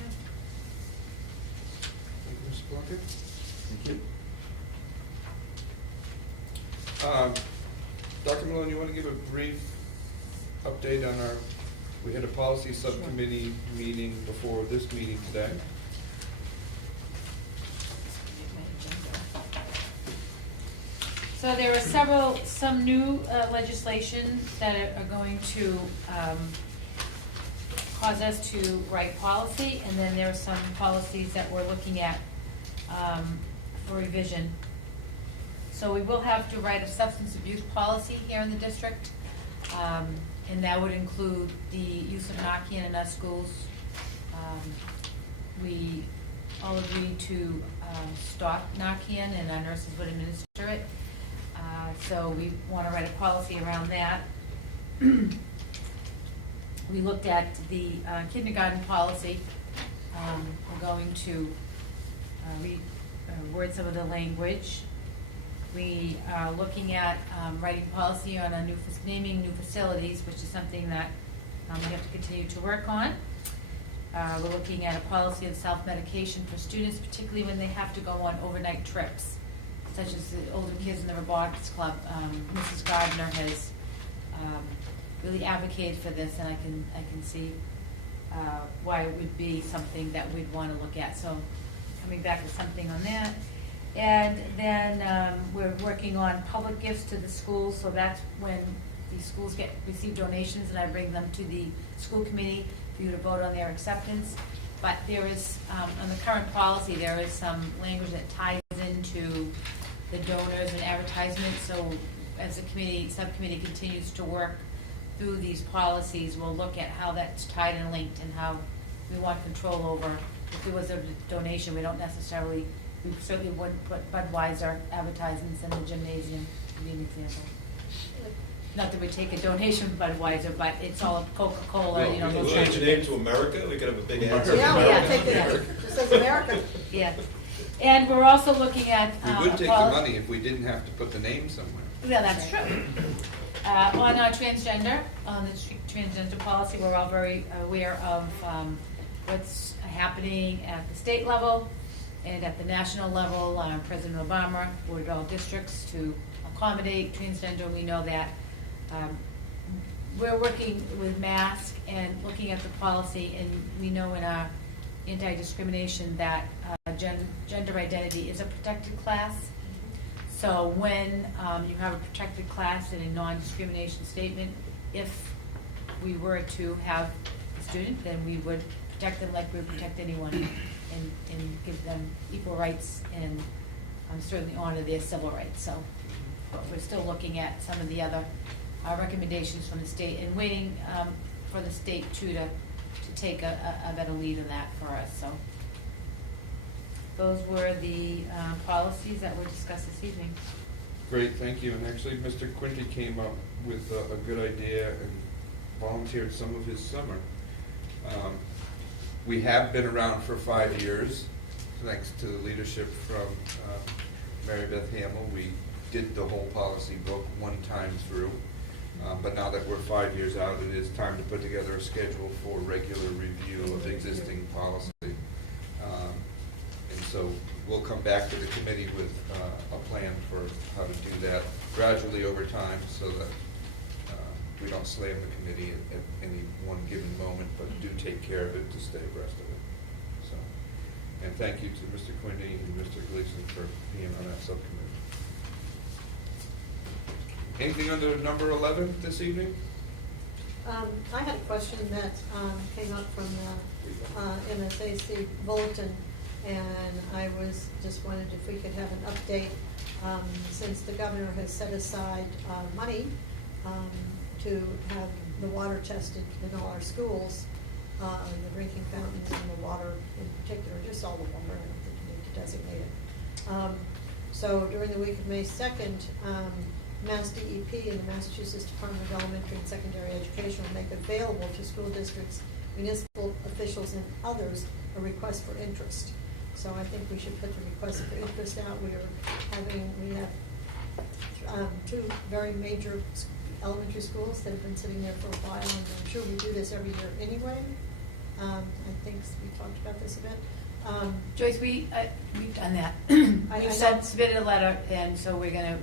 Mr. Plunkett. Thank you. Dr. Malone, you want to give a brief update on we had a policy subcommittee meeting before this meeting today. So there are some new legislation that are going to cause us to write policy, and then there are some policies that we're looking at for revision. So we will have to write a substance abuse policy here in the district, and that would include the use of Narcan in our schools. We all agreed to stop Narcan, and our nurses would administer it. So we want to write a policy around that. We looked at the kindergarten policy. We're going to word some of the language. We are looking at writing policy on naming new facilities, which is something that we have to continue to work on. We're looking at a policy of self-medication for students, particularly when they have to go on overnight trips, such as the older kids in the robotics club. Mrs. Gardner has really advocated for this, and I can see why it would be something that we'd want to look at. So coming back with something on that. And then we're working on public gifts to the schools, so that's when the schools receive donations, and I bring them to the school committee for you to vote on their acceptance. But there is, on the current policy, there is some language that ties into the donors and advertisements, so as the committee, subcommittee continues to work through these policies, we'll look at how that's tied and linked and how we want control over. If there was a donation, we don't necessarily, we certainly wouldn't put Budweiser advertisements in the gymnasium, to be an example. Not that we take a donation from Budweiser, but it's all Coca-Cola, you know, We'll those change kinds the of name things. to America, we could have a big ad. Yeah, take it, just says America. Yeah, and we're also looking at. We would take the money if we didn't have to put the name somewhere. Yeah, that's true. On our transgender, on the transgender policy, we're all very aware of what's happening at the state level and at the national level. President Obama ordered all districts to accommodate transgender. We know that. We're working with MASC and looking at the policy, and we know in our anti-discrimination that gender identity is a protected class. So when you have a protected class in a non-discrimination statement, if we were to have a student, then we would protect them like we would protect anyone and give them equal rights and certainly honor their civil rights. So, but we're still looking at some of the other recommendations from the state and waiting for the state to take a better lead in that for us. So those were the policies that were discussed this evening. Great, thank you. And actually, Mr. Quinty came up with a good idea and volunteered some of his summer. We have been around for 5 years, thanks to the leadership from Mary Beth Hamill. We did the whole policy book one time through. But now that we're 5 years out, it is time to put together a schedule for regular review of existing policy. And so we'll come back to the committee with a plan for how to do that gradually over time so that we don't slam the committee at any one given moment, but do take care of it to stay abreast of it. So, and thank you to Mr. Quinty and Mr. Gleason for being on that subcommittee. Anything under number 11 this evening? I had a question that came up from the MSAC bulletin, and I was just wondered if we could have an update since the governor has set aside money to have the water tested in all our schools, the drinking fountains and the water in particular, just all the water. I don't think you need to designate it. So during the week of May 2nd, Mass DEP and the Massachusetts Department of Elementary and Secondary Education will make available to school districts, municipal officials, and others a request for interest. So I think we should put the request for interest out. We have two very major elementary schools that have been sitting there for a while, and I'm sure we do this every year anyway. I think we talked about this a bit. Joyce, we've done that. I We've know. submitted a letter, and so we're gonna.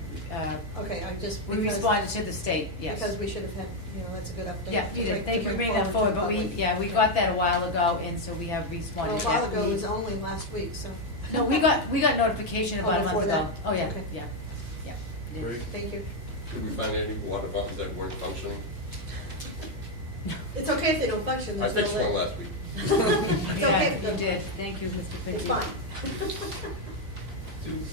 Okay, we responded to the state. Yes. Because we should have had, that's a good update. Yeah, you to did. Thank you for bring bringing that forward, but to the public. we got that a while ago, and so we have Well, responded. a while that ago we- was only last week, so. No, we got notification Oh, about a month before ago. that? Oh, yeah, Okay. yeah, we did. Great. Thank you. Did we find any water fountains that weren't functioning? It's okay if they don't function. I there's no fixed one way. last week. It's okay Yeah, if you they- did. Thank you, Mr. Quincy. It's fine.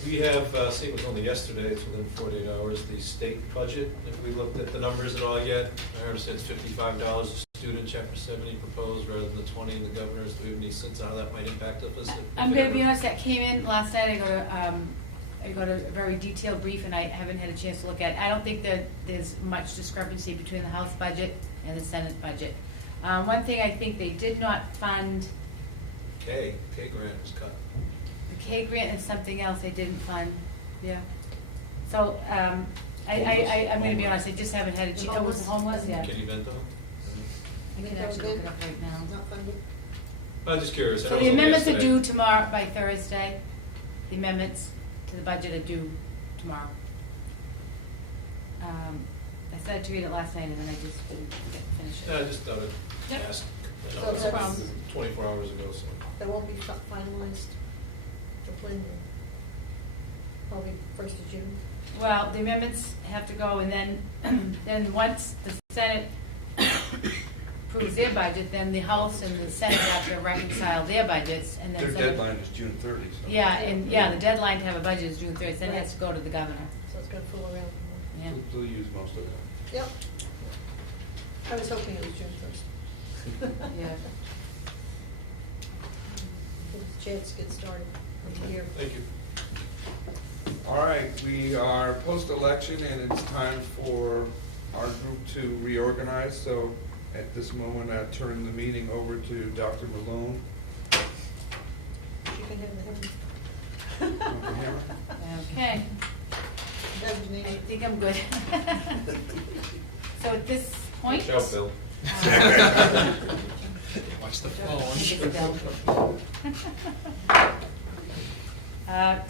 We have, it was only yesterday, it's within 48 hours, the state budget. If we looked at the numbers and all yet, I understand it's $55 a student, Chapter 70 proposed, rather than the 20 in the governor's. Do we have any sense on how that might impact us? I'm gonna be honest, that came in last night. I got a very detailed brief, and I haven't had a chance to look at it. I don't think that there's much discrepancy between the House budget and the Senate budget. One thing I think they did not fund, K grant was cut. the K grant and something else they didn't fund, yeah. So, I'm gonna be honest, I just haven't had a chance. Oh, was it homeless? Yeah. Kenny Vento? I can actually look it up right now. Not funded. I'm just curious. I So know the it was only amendments are yesterday. due tomorrow, by Thursday. The amendments to the budget are due tomorrow. I started to read it last night, and then I just didn't get to finish it. Yeah, I just thought I'd Yep. ask. I So know it's that's- 24 hours ago, so. That won't be finalized for planning. Probably 1st of June. Well, the amendments have to go, and then, then once the Senate approves their budget, then the House and the Senate have to reconcile their budgets, and then. Their send it- deadline is June 30, so. Yeah, and, the deadline to have a budget is June 30th, then it has to go to the governor. So it's gonna fool around. Yeah. They'll use most of it. Yep. I was hoping it was June 1st. Yeah. Give us a chance to get started with the year. Thank you. All right, we are post-election, and it's time for our group to reorganize. So at this moment, I turn the meeting over to Dr. Malone. You can have the hammer. Okay. Doesn't mean- I think I'm good. So at this point. Watch out, Bill. Watch the phone.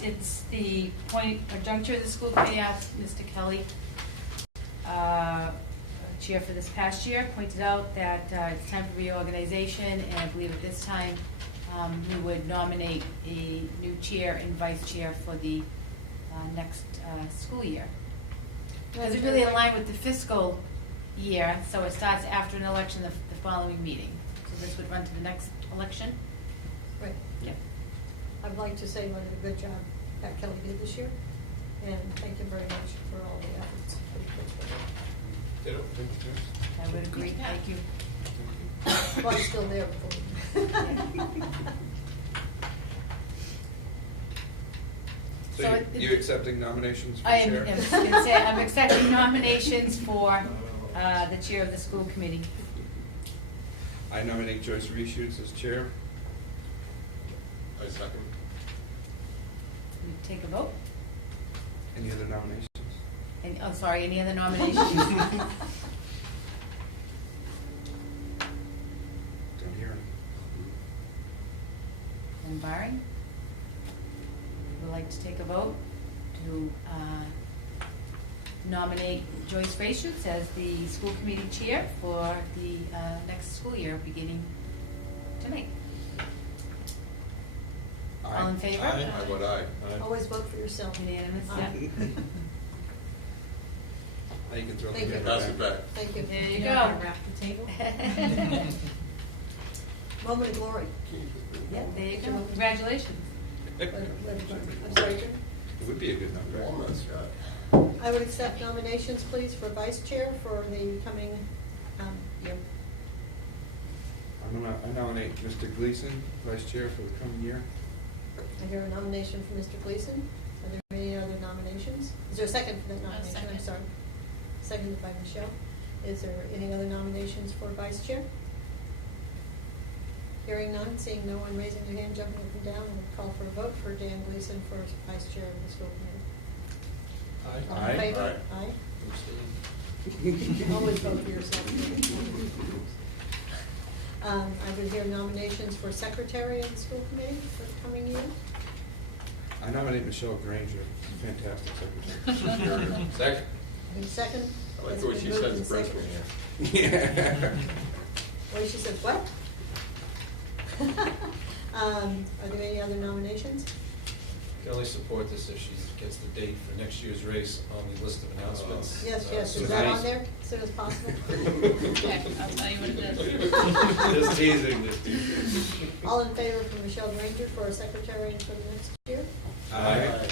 It's the point or juncture of the school committee. Asked Mr. Kelly, chair for this past year, pointed out that it's time for reorganization, and I believe at this time we would nominate a new chair and vice chair for the next school year. Because it really aligned with the fiscal year, so it starts after an election, the following meeting. So this would run to the next election. Right. Yeah. I'd like to say what a good job Pat Kelly did this year, and thank you very much for all the efforts. Ditto. Thank you, Jim. I would agree, thank you. Well, I'm still there before. So you accepting nominations for I am, chair? I was gonna say, I'm accepting nominations for the chair of the school committee. I nominate Joyce Reshoots as chair. I second. We take a vote. Any other nominations? And, oh, sorry, any other nominations? Don't hear any. And barring, would like to take a vote to nominate Joyce Reshoots as the school committee chair for the next school year, beginning tonight. All in favor? I vote aye. Always vote for yourself. Unanimous, Aye. yeah. Now you can throw the Thank you. hammer Pass it back. Thank you. There you You go. know how to wrap the table? Moment of glory. Yeah, there you go. Congratulations. I'm sorry, Jim? It would be a good number. Walnuts, yeah. I would accept nominations, please, for vice chair for the coming year. I nominate Mr. Gleason, vice chair for the coming year. I hear a nomination for Mr. Gleason. Are there any other nominations? Is there a second for that nomination? I'm second. sorry. Seconded by Michelle. Is there any other nominations for vice chair? Hearing none, seeing no one raising their hand, jumping up and down, I would call for a vote for Dan Gleason for vice chair of the school committee. All in Aye. favor? Aye. Always vote for yourself. I would hear nominations for secretary of the school committee for the coming year. I nominate Michelle Granger, fantastic secretary. Second. And second. I like has the way been she moved says and the French seconded. Yeah. Wait, she said what? Are there any other nominations? Can only support this if she gets the date for next year's race on the list of announcements. Yes, yes, So is that on nice. there as soon as possible? Okay, I'll tell you what it is. Just teasing, just teasing. All in favor for Michelle Granger for a secretary for the next year? Aye.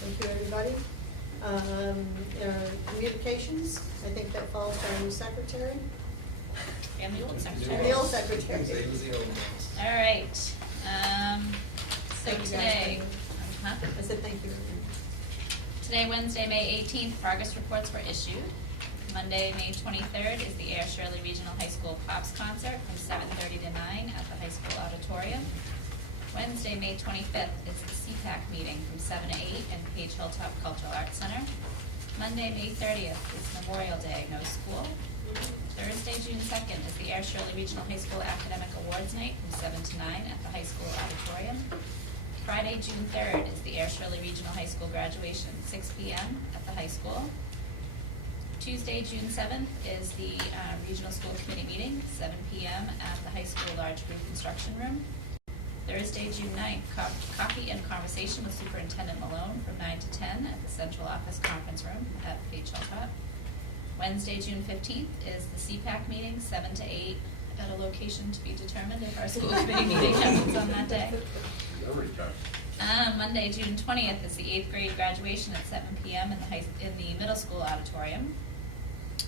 Thank you, everybody. Communications, I think that falls to our new secretary. And the old And secretary. the old secretary. Same as the old ones. All right, so Thank you, guys. today, huh? I said thank you. Today, Wednesday, May 18th, progress reports were issued. Monday, May 23rd is the Air Shirley Regional High School Pops Concert from 7:30 to 9 at the high school auditorium. Wednesday, May 25th is the CPAC meeting from 7 to 8 in Page Hilltop Cultural Arts Center. Monday, May 30th is Memorial Day, no school. Thursday, June 2nd is the Air Shirley Regional High School Academic Awards Night from 7 to 9 at the high school auditorium. Friday, June 3rd is the Air Shirley Regional High School graduation, 6 p.m. at the high school. Tuesday, June 7th is the Regional School Committee meeting, 7 p.m. at the high school large group construction room. Thursday, June 9th, coffee and conversation with Superintendent Malone from 9 to 10 at the central office conference room at Page Hilltop. Wednesday, June 15th is the CPAC meeting, 7 to 8, at a location to be determined if our school committee meeting happens on that day. Monday, June 20th is the 8th grade graduation at 7 p.m. in the middle school auditorium.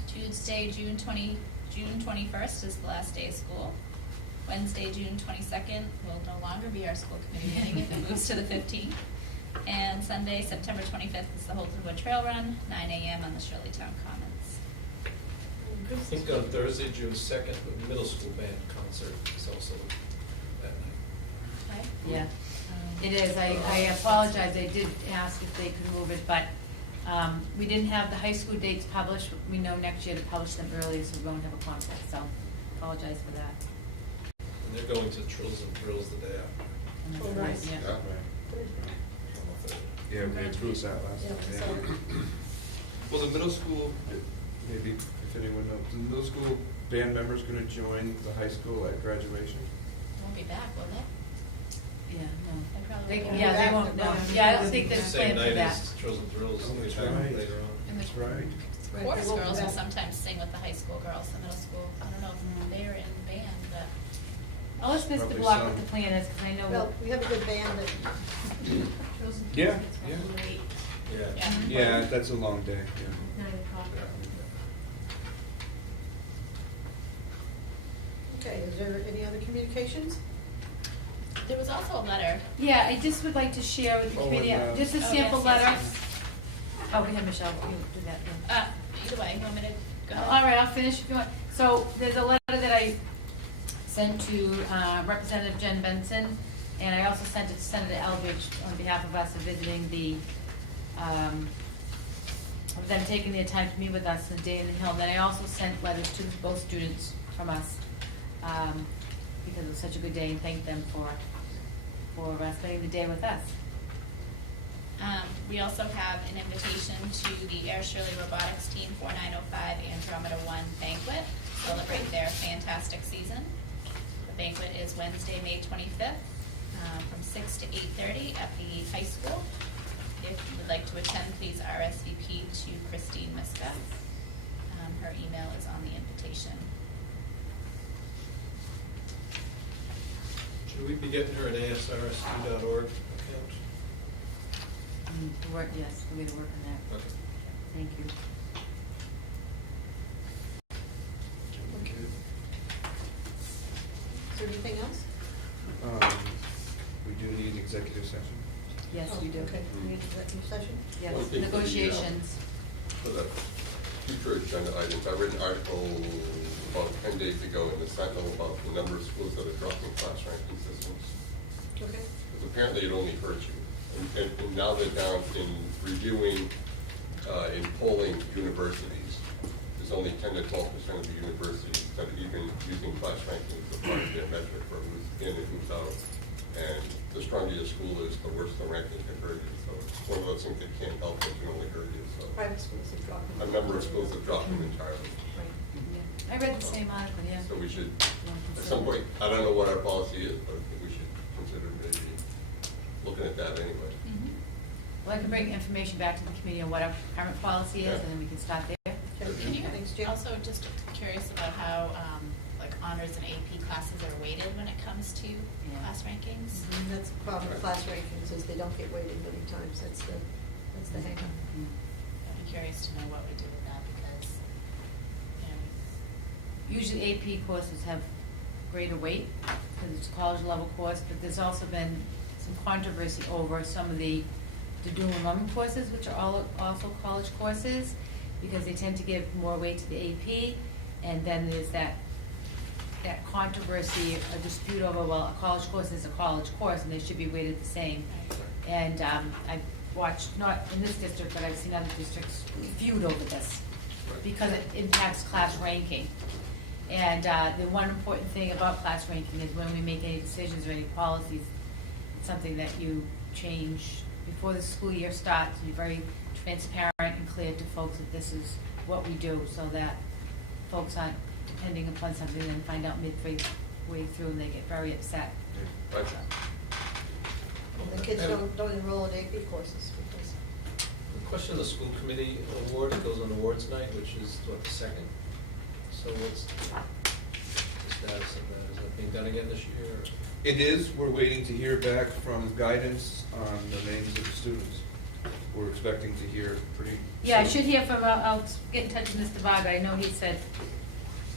Tuesday, June 21st is the last day of school. Wednesday, June 22nd will no longer be our school committee meeting if it moves to the 15th. And Sunday, September 25th is the Holton Wood Trail Run, 9 a.m. on the Shirleytown Commons. I think on Thursday, June 2nd, the middle school band concert is also that night. Okay. Yeah, it is. I apologize. I did ask if they could move it, but we didn't have the high school dates published. We know next year to publish them early, so we won't have a conflict. So apologize for that. And they're going to Trills and Thrills the day after. Oh, nice. Yeah. Yeah, we approved that last time. Well, the middle school, maybe if anyone knows, the middle school band members going to join the high school at graduation? Won't be back, will they? Yeah, no. They probably won't. They won't. No. Yeah, I don't think there's Same plans for night that. as Trills and Thrills, that's they have right. later on. And That's right. the chorus girls will sometimes sing with the high school girls, the middle school. I don't know if they're in band, but. I'll just miss the Probably block some. with the planners because I know. Well, we have a good band that. Yeah, Yeah. yeah, that's a long day, yeah. 9 o'clock. Okay, is there any other communications? There was also a letter. Yeah, I just would like to share with the Oh, committee, and, just a Oh, sample yes, letter. yes, Oh, we have Michelle, you do that then. Either way, you want me to go ahead? All right, I'll finish if you want. So there's a letter that I sent to Representative Jen Benson, and I also sent it to Senator Eldridge on behalf of us of visiting of them taking their time to meet with us the day in the Hill. And then I also sent letters to both students from us because it was such a good day, and thanked them for spending the day with us. We also have an invitation to the Air Shirley Robotics Team 4905 Andromeda 1 banquet to celebrate their fantastic season. The banquet is Wednesday, May 25th, from 6 to 8:30 at the high school. If you would like to attend, please RSVP to Christine Miska. Her email is on the invitation. Should we be getting her an ASRSD.org account? The work, yes, we're going to work on that. Okay. Thank you. Okay. Is there anything else? We do need executive session. Yes, Oh, we do. Okay, we need executive session? Yes, One thing for the, negotiations. For the future agenda items, I read an article about 10 days ago in the Sentinel about the number of schools that are dropping class ranking systems. Okay. Because apparently it only hurts you. And now they're down in reviewing, in polling universities. There's only 10 to 12% of the universities that are even using class ranking as a part of their metric for who's in and who's out. And the stronger your school is, the worse the ranking can hurt you. So it's one of those things that can't help but can only hurt you. So Private schools have dropped them. a number of schools have dropped them entirely. Yeah. I read the same article, yeah. So we should, at some point, I don't know what our policy is, but I think we should consider maybe looking at that anyway. Well, I can bring information back to the committee on what our current policy is, and then we can start there. Can you Thanks, Jim. also just curious about how like honors and AP classes are weighted when it comes to class rankings? And that's the problem with class rankings, is they don't get weighted many times, that's the hang-up. I'd be curious to know what we do with that because, you know, Usually AP courses have greater weight because it's a college level course, but there's also been some controversy over some of the dual enrollment courses, which are all also college courses, because they tend to give more weight to the AP, and then there's that controversy, a dispute over, well, a college course is a college course, and they should be weighted the same. And I've watched, not in this district, but I've seen other districts feud over this, because it impacts class ranking. And the one important thing about class ranking is when we make any decisions or any policies, it's something that you change before the school year starts, be very transparent and clear to folks that this is what we do, so that folks aren't depending upon something and then find out midway through and they get very upset. Gotcha. And the kids don't enroll in AP courses because Question on the school committee award, it goes on awards night, which is what, the second? So what's the status of that? Is that being done again this year? Or? It is, we're waiting to hear back from guidance on the names of the students. We're expecting to hear pretty Yeah, I soon. should hear from, I'll get in touch with Mr. Vaga. I know he said,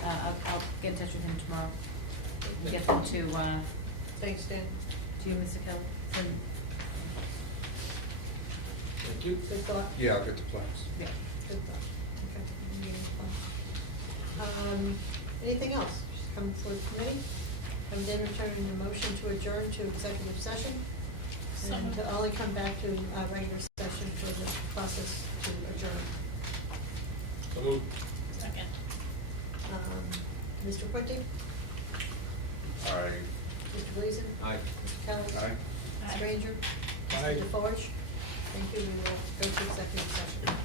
I'll get in touch with him tomorrow. And get them to, Thanks, Dan. to you, Mr. Kelly. And- Thank you. Good thought. Yeah, I'll get the plans. Yeah. Good thought. Okay. Meeting plan. Anything else? Just come for the committee? I'm then returning the motion to adjourn to executive session. And to only come back to regular session for the process to adjourn. So moved. Second. Mr. Quinty? Aye. Mr. Gleason? Aye. Mr. Kelly? Aye. Mr. Ranger? Aye. Mr. DeForge? Thank you. We will go to executive session.